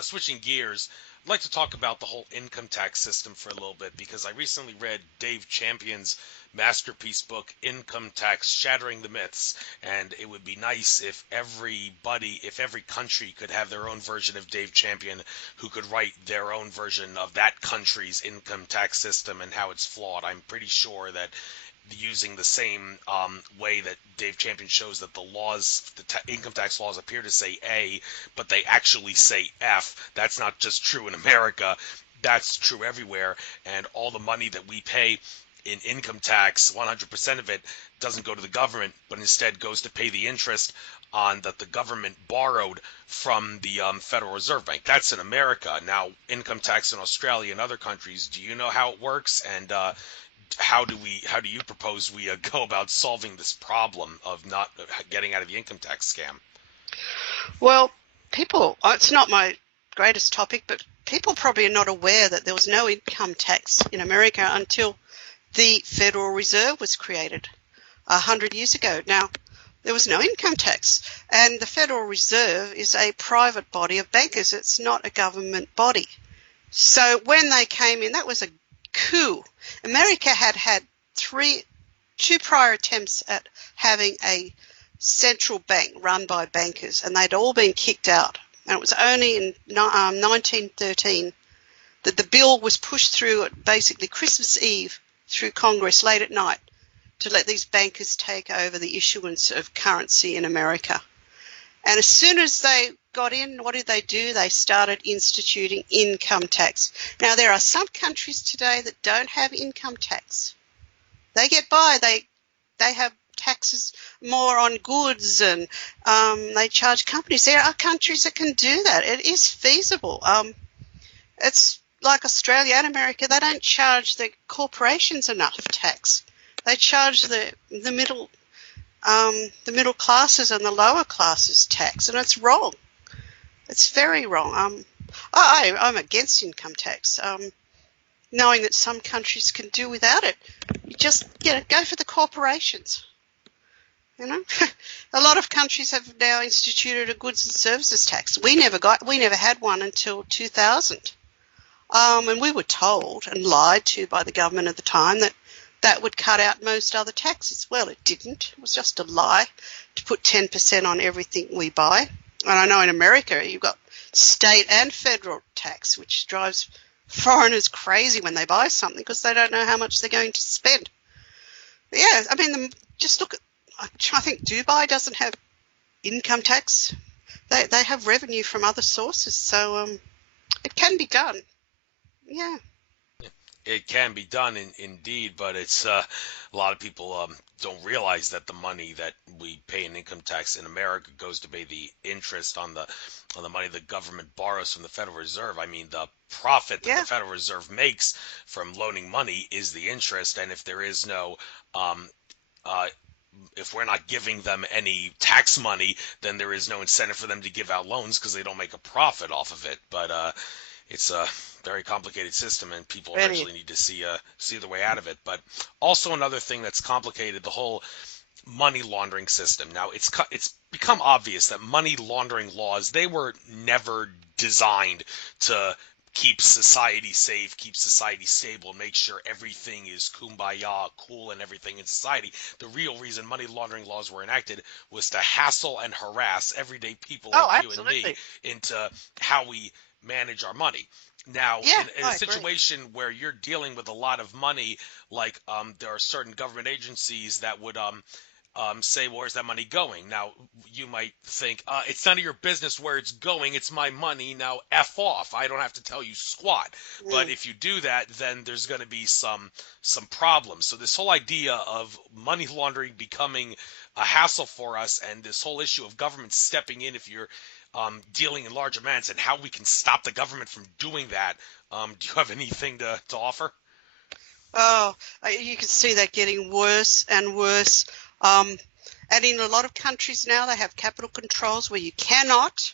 switching gears, I'd like to talk about the whole income tax system for a little bit because I recently read Dave Champion's masterpiece book, Income Tax: Shattering the Myths, and it would be nice if every country could have their own version of Dave Champion who could write their own version of that country's income tax system and how it's flawed. I'm pretty sure that using the same way that Dave Champion shows that income tax laws appear to say A, but they actually say F. That's not just true in America. That's true everywhere. And all the money that we pay in income tax, 100% of it doesn't go to the government, but instead goes to pay the interest on that the government borrowed from the Federal Reserve Bank. That's in America. Now, income tax in Australia and other countries, do you know how it works? And how do you propose we go about solving this problem of not getting out of the income tax scam? Well, it's not my greatest topic, but people probably are not aware that there was no income tax in America until the Federal Reserve was created 100 years ago. Now, there was no income tax, and the Federal Reserve is a private body of bankers. It's not a government body. So when they came in, that was a coup. America had two prior attempts at having a central bank run by bankers, and they'd all been kicked out. And it was only in 1913 that the bill was pushed through at basically Christmas Eve through Congress late at night to let these bankers take over the issuance of currency in America. And as soon as they got in, what did they do? They started instituting income tax. Now, there are some countries today that don't have income tax. They get by. They have taxes more on goods, and they charge companies. There are countries that can do that. It is feasible. It's like Australia and America. They don't charge the corporations enough tax. They charge the middle classes and the lower classes tax, and it's wrong. It's very wrong. I'm against income tax, knowing that some countries can do without it. You just go for the corporations. A lot of countries have now instituted a goods and services tax. We never had one until 2000, and we were told and lied to by the government at the time that would cut out most other taxes. Well, it didn't. It was just a lie to put 10% on everything we buy. And I know in America you've got state and federal tax, which drives foreigners crazy when they buy something because they don't know how much they're going to spend. But yeah, I mean, just look at, I think Dubai doesn't have income tax. They have revenue from other sources, so it can be done. Yeah. It can be done indeed, but it's a lot of people don't realize that the money that we pay in income tax in America goes to pay the interest on the money the government borrows from the Federal Reserve. I mean, the profit that the Federal Reserve makes from loaning money is the interest, and if there is no if we're not giving them any tax money, then there is no incentive for them to give out loans because they don't make a profit off of it. But it's a very complicated system, and people eventually need to see the way out of it. But also another thing that's complicated, the whole money laundering system. Now, it's become obvious that money laundering laws, they were never designed to keep society safe, keep society stable, make sure everything is kumbaya, cool, and everything in society. The real reason money laundering laws were enacted was to hassle and harass everyday people like you and me into how we manage our money. Now, in a situation where you're dealing with a lot of money, like there are certain government agencies that would say, well, where's that money going? Now, you might think, it's none of your business where it's going. It's my money. Now, F off. I don't have to tell you squat. But if you do that, then there's going to be some problems. So this whole idea of money laundering becoming a hassle for us, and this whole issue of government stepping in if you're dealing in large amounts, and how we can stop the government from doing that. Do you have anything to offer? Oh, you can see that getting worse and worse. And in a lot of countries now, they have capital controls where you cannot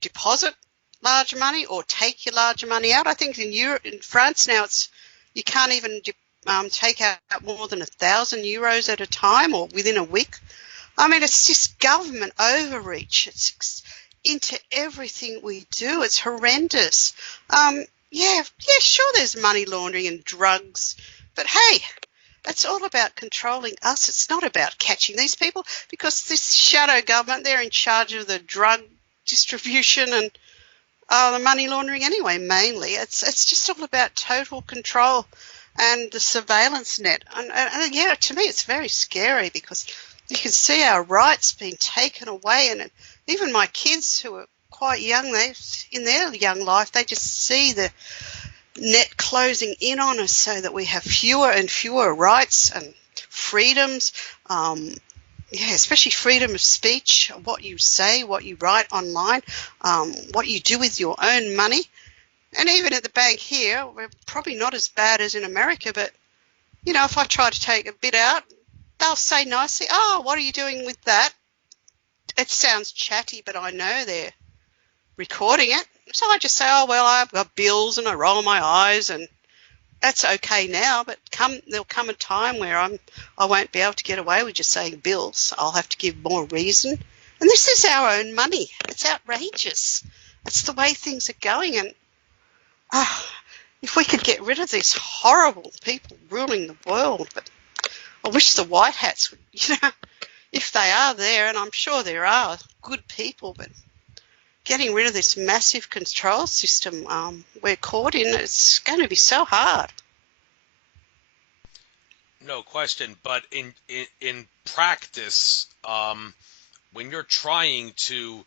deposit large money or take your large money out. I think in Europe, in France now, you can't even take out more than €1,000 at a time or within a week. I mean, it's just government overreach. It's into everything we do. It's horrendous. Yeah, sure, there's money laundering and drugs, but hey, it's all about controlling us. It's not about catching these people, because this shadow government, they're in charge of the drug distribution and the money laundering anyway, mainly. It's just all about total control and the surveillance net. And yeah, to me, it's very scary, because you can see our rights being taken away. And even my kids who are quite young, in their young life, they just see the net closing in on us so that we have fewer and fewer rights and freedoms. Especially freedom of speech, what you say, what you write online, what you do with your own money. And even at the bank here, we're probably not as bad as in America, but, if I try to take a bit out, they'll say nicely, "Oh, what are you doing with that?" It sounds chatty, but I know they're recording it. So I just say, "Oh, well, I've got bills," and I roll my eyes, and that's okay now, but there'll come a time where I won't be able to get away with just saying bills. I'll have to give more reason. And this is our own money. It's outrageous. It's the way things are going. And if we could get rid of these horrible people ruling the world, but I wish the white hats would, if they are there, and I'm sure there are good people, but getting rid of this massive control system we're caught in, it's going to be so hard. No question, but in practice, when you're trying to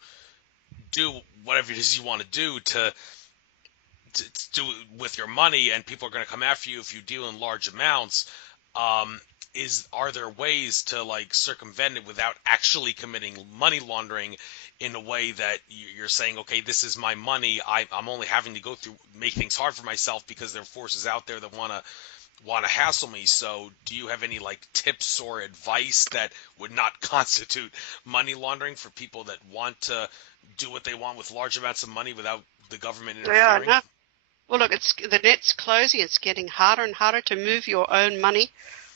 do whatever it is you want to do to do with your money, and people are going to come after you if you deal in large amounts, are there ways to circumvent it without actually committing money laundering in a way that you're saying, okay, this is my money, I'm only having to make things hard for myself because there are forces out there that want to hassle me? So do you have any tips or advice that would not constitute money laundering for people that want to do what they want with large amounts of money without the government interfering? Yeah, no. Well, look, the net's closing. It's getting harder and harder to move your own money,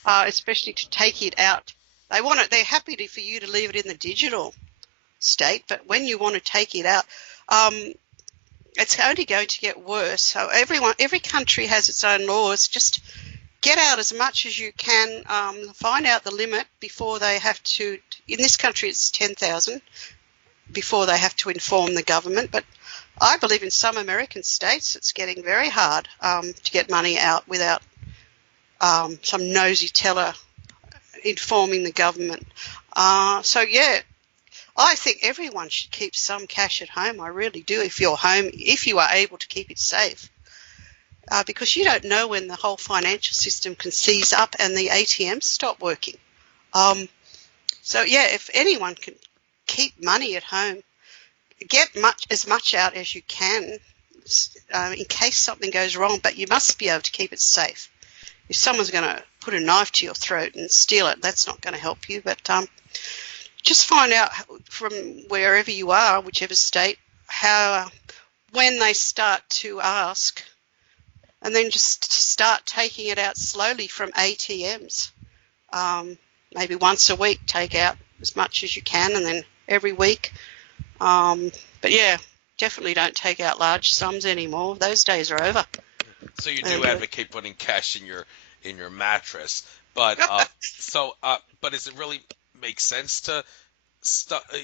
especially to take it out. They're happy for you to leave it in the digital state, but when you want to take it out, it's only going to get worse. So every country has its own laws. Just get out as much as you can. Find out the limit before they have to. In this country, it's 10,000 before they have to inform the government. But I believe in some American states, it's getting very hard to get money out without some nosy teller informing the government. So yeah, I think everyone should keep some cash at home. I really do. If you are able to keep it safe, because you don't know when the whole financial system can seize up and the ATMs stop working. So yeah, if anyone can keep money at home, get as much out as you can in case something goes wrong, but you must be able to keep it safe. If someone's going to put a knife to your throat and steal it, that's not going to help you. But just find out from wherever you are, whichever state, when they start to ask, and then just start taking it out slowly from ATMs. Maybe once a week, take out as much as you can, and then every week. But yeah, definitely don't take out large sums anymore. Those days are over. So you do advocate putting cash in your mattress, but but does it really make sense to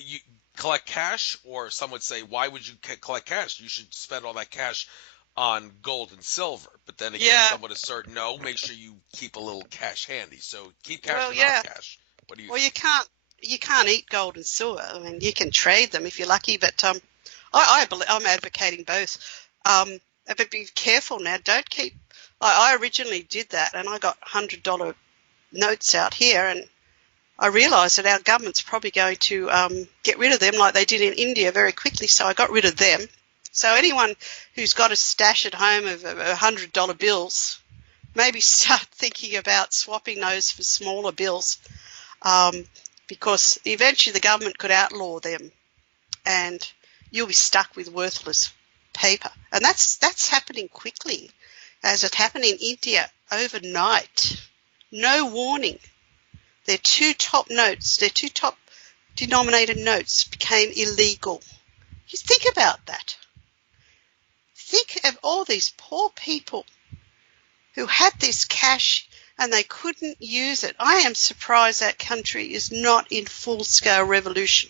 you collect cash? Or some would say, why would you collect cash? You should spend all that cash on gold and silver. But then again, some would assert, no, make sure you keep a little cash handy. So keep cash or not cash. What do you think? You can't eat gold and silver. I mean, you can trade them if you're lucky, but I'm advocating both. But be careful now. Don't keep. I originally did that, and I got $100 notes out here, and I realised that our government's probably going to get rid of them like they did in India very quickly. So I got rid of them. So anyone who's got a stash at home of $100 bills, maybe start thinking about swapping those for smaller bills. Because eventually the government could outlaw them, and you'll be stuck with worthless paper. And that's happening quickly, as it happened in India overnight. No warning. Their two top denominated notes became illegal. You think about that. Think of all these poor people who had this cash and they couldn't use it. I am surprised that country is not in full-scale revolution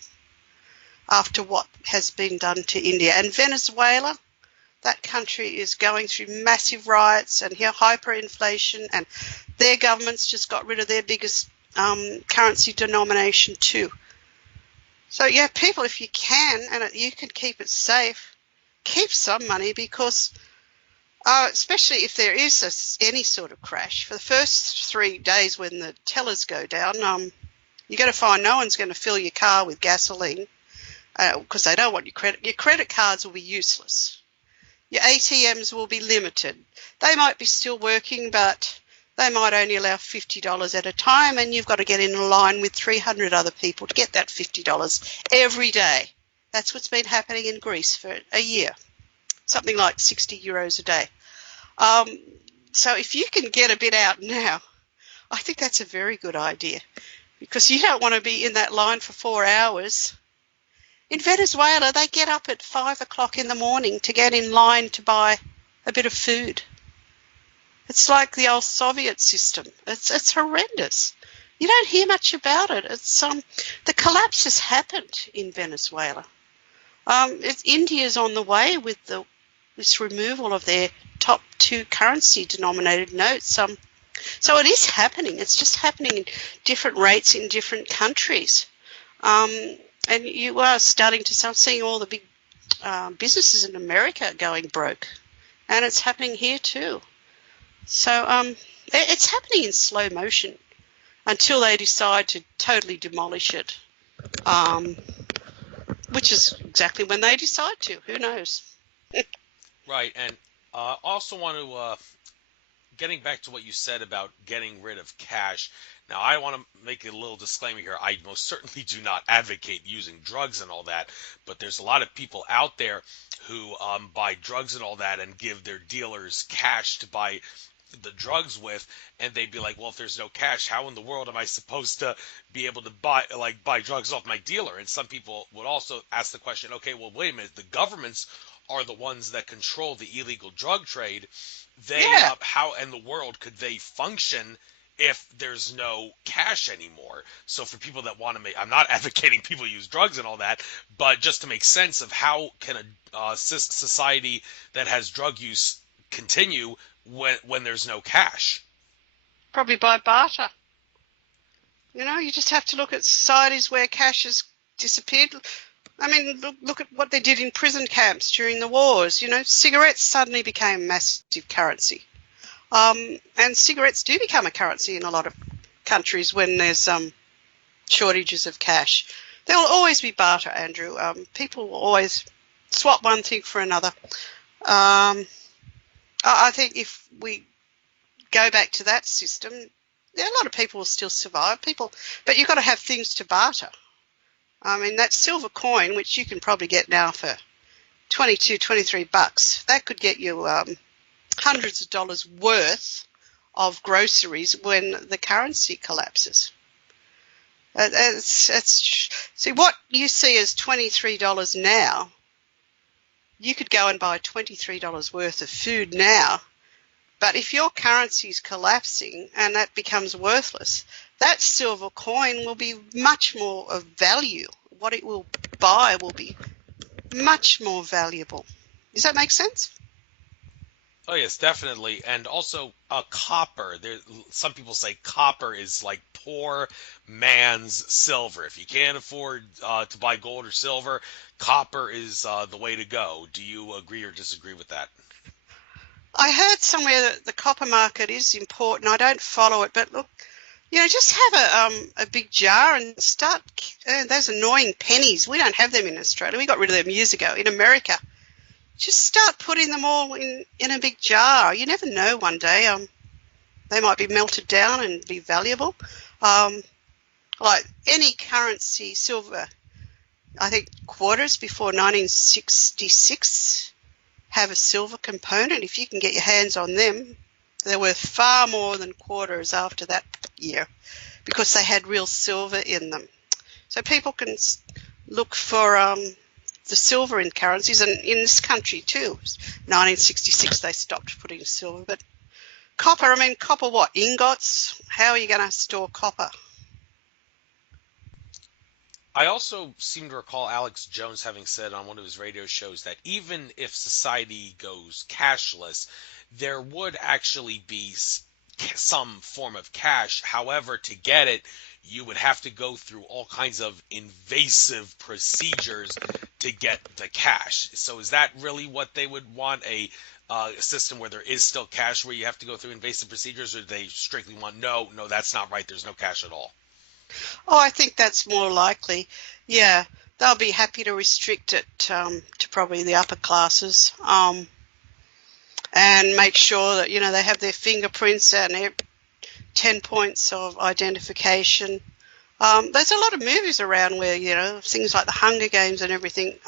after what has been done to India. And Venezuela, that country is going through massive riots and hyperinflation, and their government's just got rid of their biggest currency denomination too. So yeah, people, if you can, and you can keep it safe, keep some money, because especially if there is any sort of crash, for the first 3 days when the tellers go down, you're going to find no one's going to fill your car with gasoline because they don't want your credit. Your credit cards will be useless. Your ATMs will be limited. They might be still working, but they might only allow $50 at a time, and you've got to get in a line with 300 other people to get that $50 every day. That's what's been happening in Greece for a year, something like 60 euros a day. So if you can get a bit out now, I think that's a very good idea, because you don't want to be in that line for 4 hours. In Venezuela, they get up at 5 o'clock in the morning to get in line to buy a bit of food. It's like the old Soviet system. It's horrendous. You don't hear much about it. The collapse has happened in Venezuela. India's on the way with this removal of their top 2 currency denominated notes. So it is happening. It's just happening in different rates in different countries. And you are starting to start seeing all the big businesses in America going broke, and it's happening here too. So it's happening in slow motion until they decide to totally demolish it, which is exactly when they decide to. Who knows? Right, and also want to, getting back to what you said about getting rid of cash. Now, I want to make a little disclaimer here. I most certainly do not advocate using drugs and all that, but there's a lot of people out there who buy drugs and all that and give their dealers cash to buy the drugs with, and they'd be like, well, if there's no cash, how in the world am I supposed to be able to buy drugs off my dealer? And some people would also ask the question, okay, well, wait a minute, the governments are the ones that control the illegal drug trade. How in the world could they function if there's no cash anymore? So for people that want to I'm not advocating people use drugs and all that, but just to make sense of how can a society that has drug use continue when there's no cash? Probably by barter. You just have to look at societies where cash has disappeared. I mean, look at what they did in prison camps during the wars. Cigarettes suddenly became a massive currency. And cigarettes do become a currency in a lot of countries when there's shortages of cash. There will always be barter, Andrew. People will always swap one thing for another. I think if we go back to that system, a lot of people will still survive. But you've got to have things to barter. I mean, that silver coin, which you can probably get now for $22, $23, that could get you hundreds of dollars worth of groceries when the currency collapses. See, what you see as $23 now, you could go and buy $23 worth of food now. But if your currency is collapsing and that becomes worthless, that silver coin will be much more of value. What it will buy will be much more valuable. Does that make sense? Oh, yes, definitely. And also copper. Some people say copper is like poor man's silver. If you can't afford to buy gold or silver, copper is the way to go. Do you agree or disagree with that? I heard somewhere that the copper market is important. I don't follow it, but look, just have a big jar and start those annoying pennies. We don't have them in Australia. We got rid of them years ago. In America, just start putting them all in a big jar. You never know, one day they might be melted down and be valuable. Like any currency, silver I think quarters before 1966 have a silver component. If you can get your hands on them, they're worth far more than quarters after that year because they had real silver in them. So people can look for the silver in currencies, and in this country too. 1966 they stopped putting silver, but copper, I mean, copper what? Ingots? How are you going to store copper? I also seem to recall Alex Jones having said on one of his radio shows that even if society goes cashless, there would actually be some form of cash. However, to get it, you would have to go through all kinds of invasive procedures to get the cash. So is that really what they would want, a system where there is still cash where you have to go through invasive procedures, or do they strictly want, no, that's not right, there's no cash at all? Oh, I think that's more likely. Yeah, they'll be happy to restrict it to probably the upper classes, and make sure that, they have their fingerprints and 10 points of identification. There's a lot of movies around where, things like the Hunger Games and everything,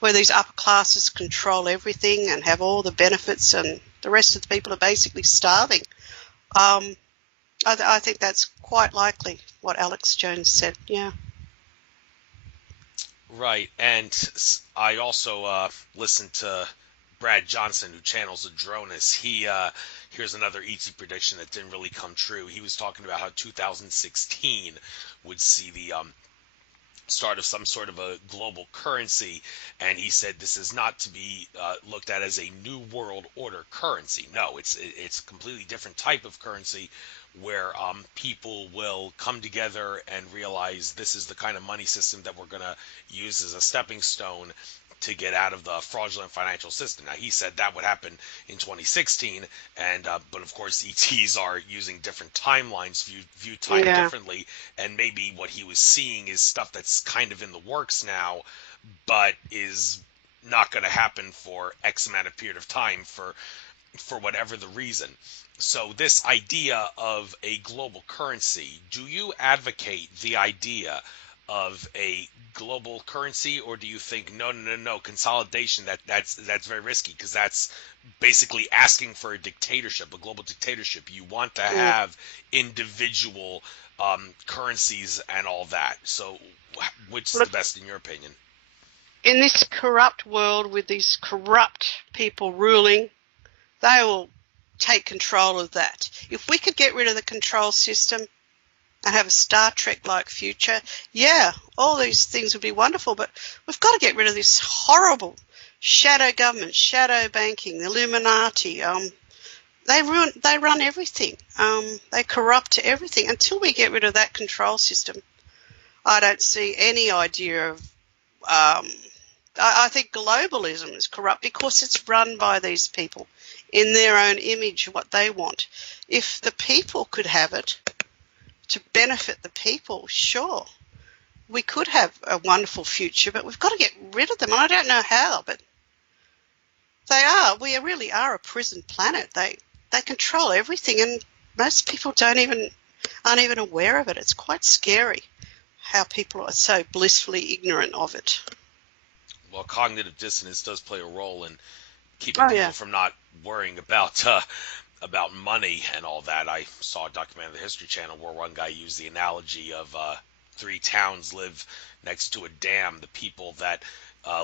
where these upper classes control everything and have all the benefits, and the rest of the people are basically starving. I think that's quite likely what Alex Jones said, yeah. Right, and I also listened to Brad Johnson, who channels Adronis. Here's another easy prediction that didn't really come true. He was talking about how 2016 would see the start of some sort of a global currency, and he said this is not to be looked at as a new world order currency. No, it's a completely different type of currency where people will come together and realize this is the kind of money system that we're going to use as a stepping stone to get out of the fraudulent financial system. Now, he said that would happen in 2016, and but of course ETs are using different timelines, view time differently, and maybe what he was seeing is stuff that's kind of in the works now, but is not going to happen for X amount of period of time for whatever the reason. So this idea of a global currency, do you advocate the idea of a global currency, or do you think no, consolidation, that's very risky, because that's basically asking for a dictatorship, a global dictatorship? You want to have individual currencies and all that. So which is the best in your opinion? In this corrupt world with these corrupt people ruling, they will take control of that. If we could get rid of the control system and have a Star Trek-like future, yeah, all these things would be wonderful, but we've got to get rid of this horrible shadow government, shadow banking, the Illuminati. They run everything. They corrupt everything. Until we get rid of that control system, I don't see any idea of... I think globalism is corrupt because it's run by these people in their own image, what they want. If the people could have it to benefit the people, sure, we could have a wonderful future, but we've got to get rid of them. And I don't know how, but we really are a prison planet. They control everything, and most people aren't even aware of it. It's quite scary how people are so blissfully ignorant of it. Well, cognitive dissonance does play a role in keeping people from not worrying about money and all that. I saw a documentary on the History Channel where one guy used the analogy of 3 towns live next to a dam. The people that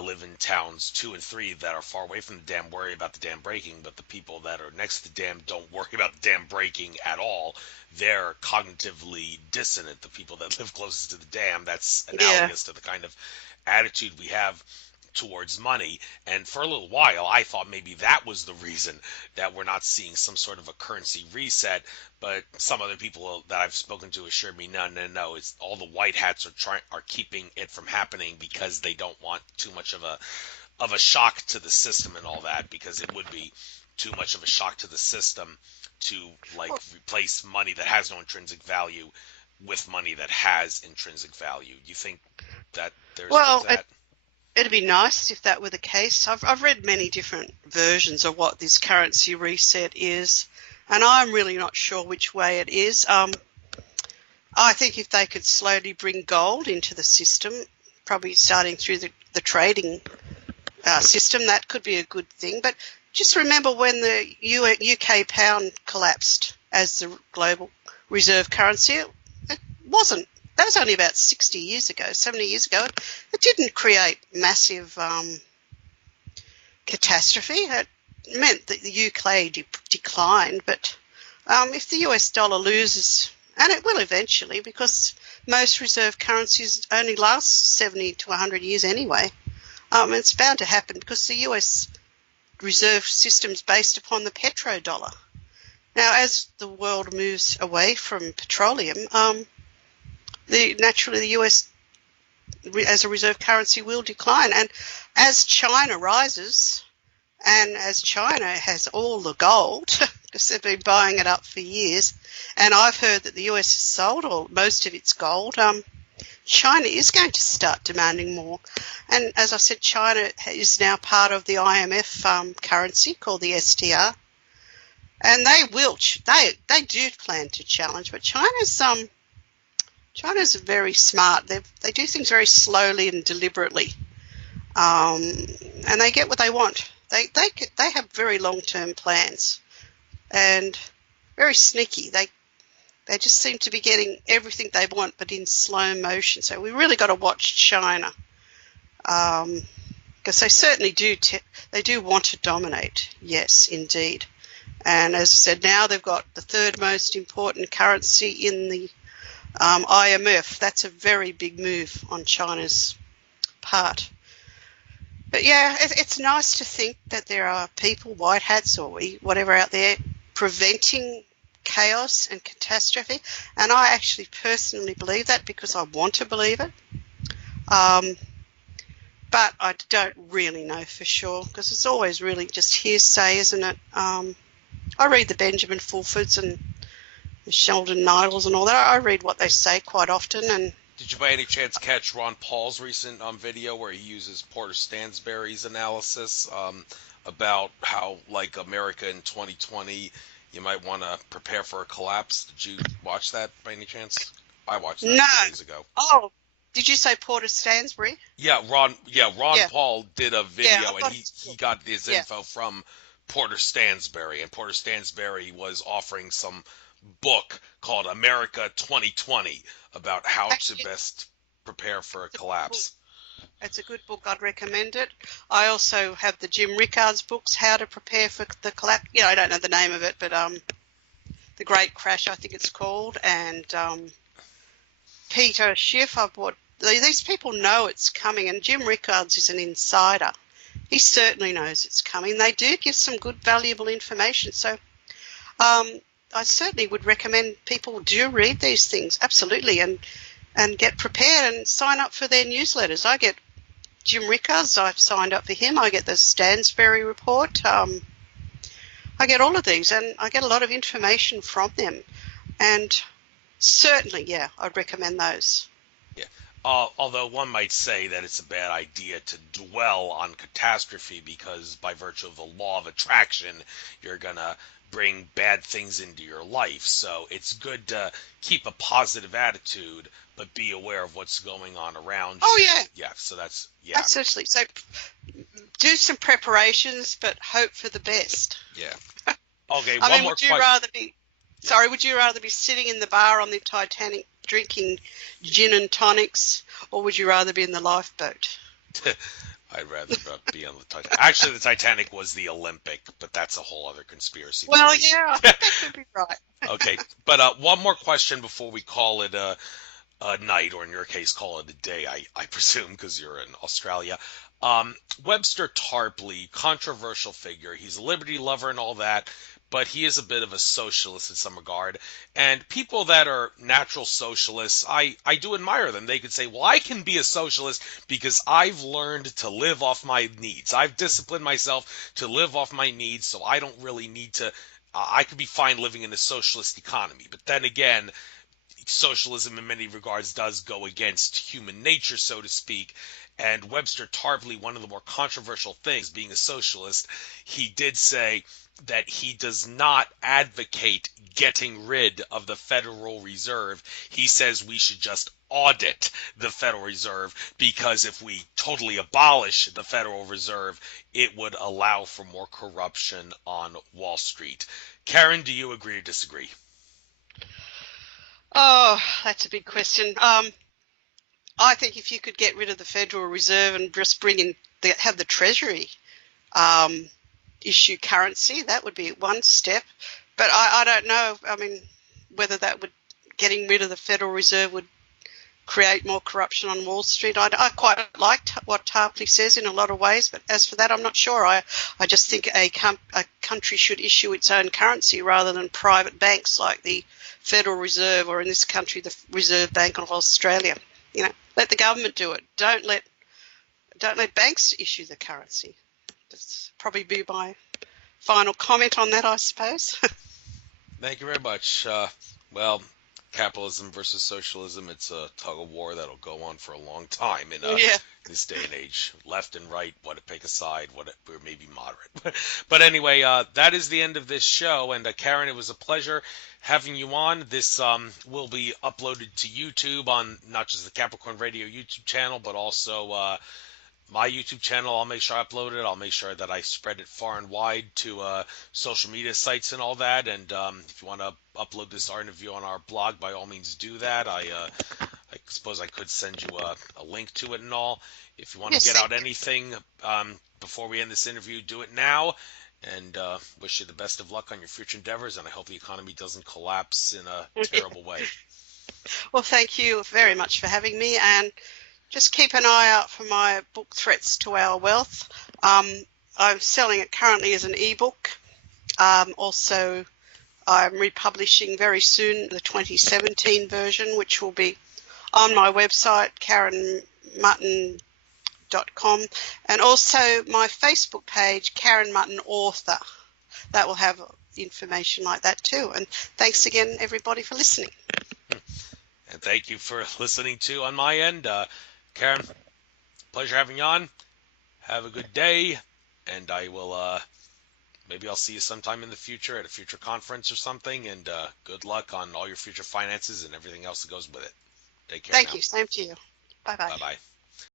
live in towns 2 and 3 that are far away from the dam worry about the dam breaking, but the people that are next to the dam don't worry about the dam breaking at all. They're cognitively dissonant. The people that live closest to the dam, that's analogous to the kind of attitude we have towards money. And for a little while I thought maybe that was the reason that we're not seeing some sort of a currency reset, but some other people that I've spoken to assured me no, it's all the white hats are keeping it from happening because they don't want too much of a shock to the system and all that, because it would be too much of a shock to the system to replace money that has no intrinsic value with money that has intrinsic value. Do you think that there's that? It'd be nice if that were the case. I've read many different versions of what this currency reset is, and I'm really not sure which way it is. I think if they could slowly bring gold into the system, probably starting through the trading system. That could be a good thing. But just remember when the UK pound collapsed as the global reserve currency, it wasn't. That was only about 60 years ago, 70 years ago. It didn't create massive catastrophe. It meant that the UK declined. But if the US dollar loses, and it will eventually, because most reserve currencies only last 70 to 100 years anyway, it's bound to happen because the US reserve system is based upon the petrodollar. Now, as the world moves away from petroleum, naturally the US as a reserve currency will decline. And as China rises, and as China has all the gold, because they've been buying it up for years, and I've heard that the US has sold most of its gold, China is going to start demanding more. And as I said, China is now part of the IMF currency called the SDR. And they do plan to challenge, but China's very smart. They do things very slowly and deliberately, and they get what they want. They have very long-term plans, and very sneaky. They just seem to be getting everything they want, but in slow motion. So we really got to watch China, because they certainly they do want to dominate. Yes, indeed. And as I said, now they've got the third most important currency in the IMF. That's a very big move on China's part. But yeah, it's nice to think that there are people, white hats or whatever out there, preventing chaos and catastrophe. And I actually personally believe that because I want to believe it. But I don't really know for sure, because it's always really just hearsay, isn't it? I read the Benjamin Fulfords and the Sheldon Neidles and all that. I read what they say quite often. And did you by any chance catch Ron Paul's recent video where he uses Porter Stansberry's analysis about how, like, America in 2020, you might want to prepare for a collapse? Did you watch that by any chance? I watched that 2 days ago. Oh, did you say Porter Stansberry? Yeah, Ron Paul did a video, and he got his info from Porter Stansberry, and Porter Stansberry was offering some book called America 2020 about how to best prepare for a collapse. It's a good book. I'd recommend it. I also have the Jim Rickards books, How to Prepare for the Collapse. I don't know the name of it, but The Great Crash, I think it's called, and Peter Schiff. I bought. These people know it's coming, and Jim Rickards is an insider. He certainly knows it's coming. They do give some good, valuable information. So I certainly would recommend people do read these things, absolutely, and get prepared and sign up for their newsletters. I get Jim Rickards. I've signed up for him. I get the Stansberry report. I get all of these, and I get a lot of information from them. And certainly, I'd recommend those. Yeah. Although one might say that it's a bad idea to dwell on catastrophe because by virtue of the law of attraction, you're going to bring bad things into your life. So it's good to keep a positive attitude, but be aware of what's going on around you. Oh, yeah. Yeah, so that's, Absolutely. So do some preparations, but hope for the best. Yeah. Okay, would you rather be sitting in the bar on the Titanic drinking gin and tonics, or would you rather be in the lifeboat? I'd rather be on the Titanic. Actually, the Titanic was the Olympic, but that's a whole other conspiracy theory. Well, yeah, I think that could be right. Okay, but one more question before we call it a night, or in your case, call it a day, I presume, because you're in Australia. Webster Tarpley, controversial figure. He's a liberty lover and all that, but he is a bit of a socialist in some regard. And people that are natural socialists, I do admire them. They could say, well, I can be a socialist because I've learned to live off my needs. I've disciplined myself to live off my needs, so I don't really need to, I could be fine living in a socialist economy. But then again, socialism in many regards does go against human nature, so to speak. And Webster Tarpley, one of the more controversial things, being a socialist, he did say, that he does not advocate getting rid of the Federal Reserve. He says we should just audit the Federal Reserve, because if we totally abolish the Federal Reserve, it would allow for more corruption on Wall Street. Karen, do you agree or disagree? Oh, that's a big question. I think if you could get rid of the Federal Reserve and just bring in have the Treasury issue currency, that would be one step. But I don't know. I mean, whether getting rid of the Federal Reserve would create more corruption on Wall Street. I quite liked what Tarpley says in a lot of ways, but as for that, I'm not sure. I just think a country should issue its own currency rather than private banks like the Federal Reserve, or in this country, the Reserve Bank of Australia. Let the government do it. Don't let banks issue the currency. That's probably be my final comment on that, I suppose. Thank you very much. Well, capitalism versus socialism, it's a tug of war that'll go on for a long time in Yeah. this day and age. Left and right, what to pick a side, or maybe moderate. But anyway, that is the end of this show. And Karen, it was a pleasure having you on. This will be uploaded to YouTube on not just the Capricorn Radio YouTube channel, but also my YouTube channel. I'll make sure I upload it. I'll make sure that I spread it far and wide to social media sites and all that. And if you want to upload this interview on our blog, by all means do that. I suppose I could send you a link to it and all. If you want to get out anything before we end this interview, do it now. And wish you the best of luck on your future endeavors. And I hope the economy doesn't collapse in a terrible way. Well, thank you very much for having me. And just keep an eye out for my book, Threats to Our Wealth. I'm selling it currently as an ebook. Also, I'm republishing very soon the 2017 version, which will be on my website, karenmutton.com, and also my Facebook page, Karen Mutton Author. That will have information like that too. And thanks again, everybody, for listening. And thank you for listening too on my end. Karen, pleasure having you on. Have a good day, and I will maybe I'll see you sometime in the future at a future conference or something, and good luck on all your future finances and everything else that goes with it. Take care. Thank you. Same to you. Bye-bye. Bye-bye.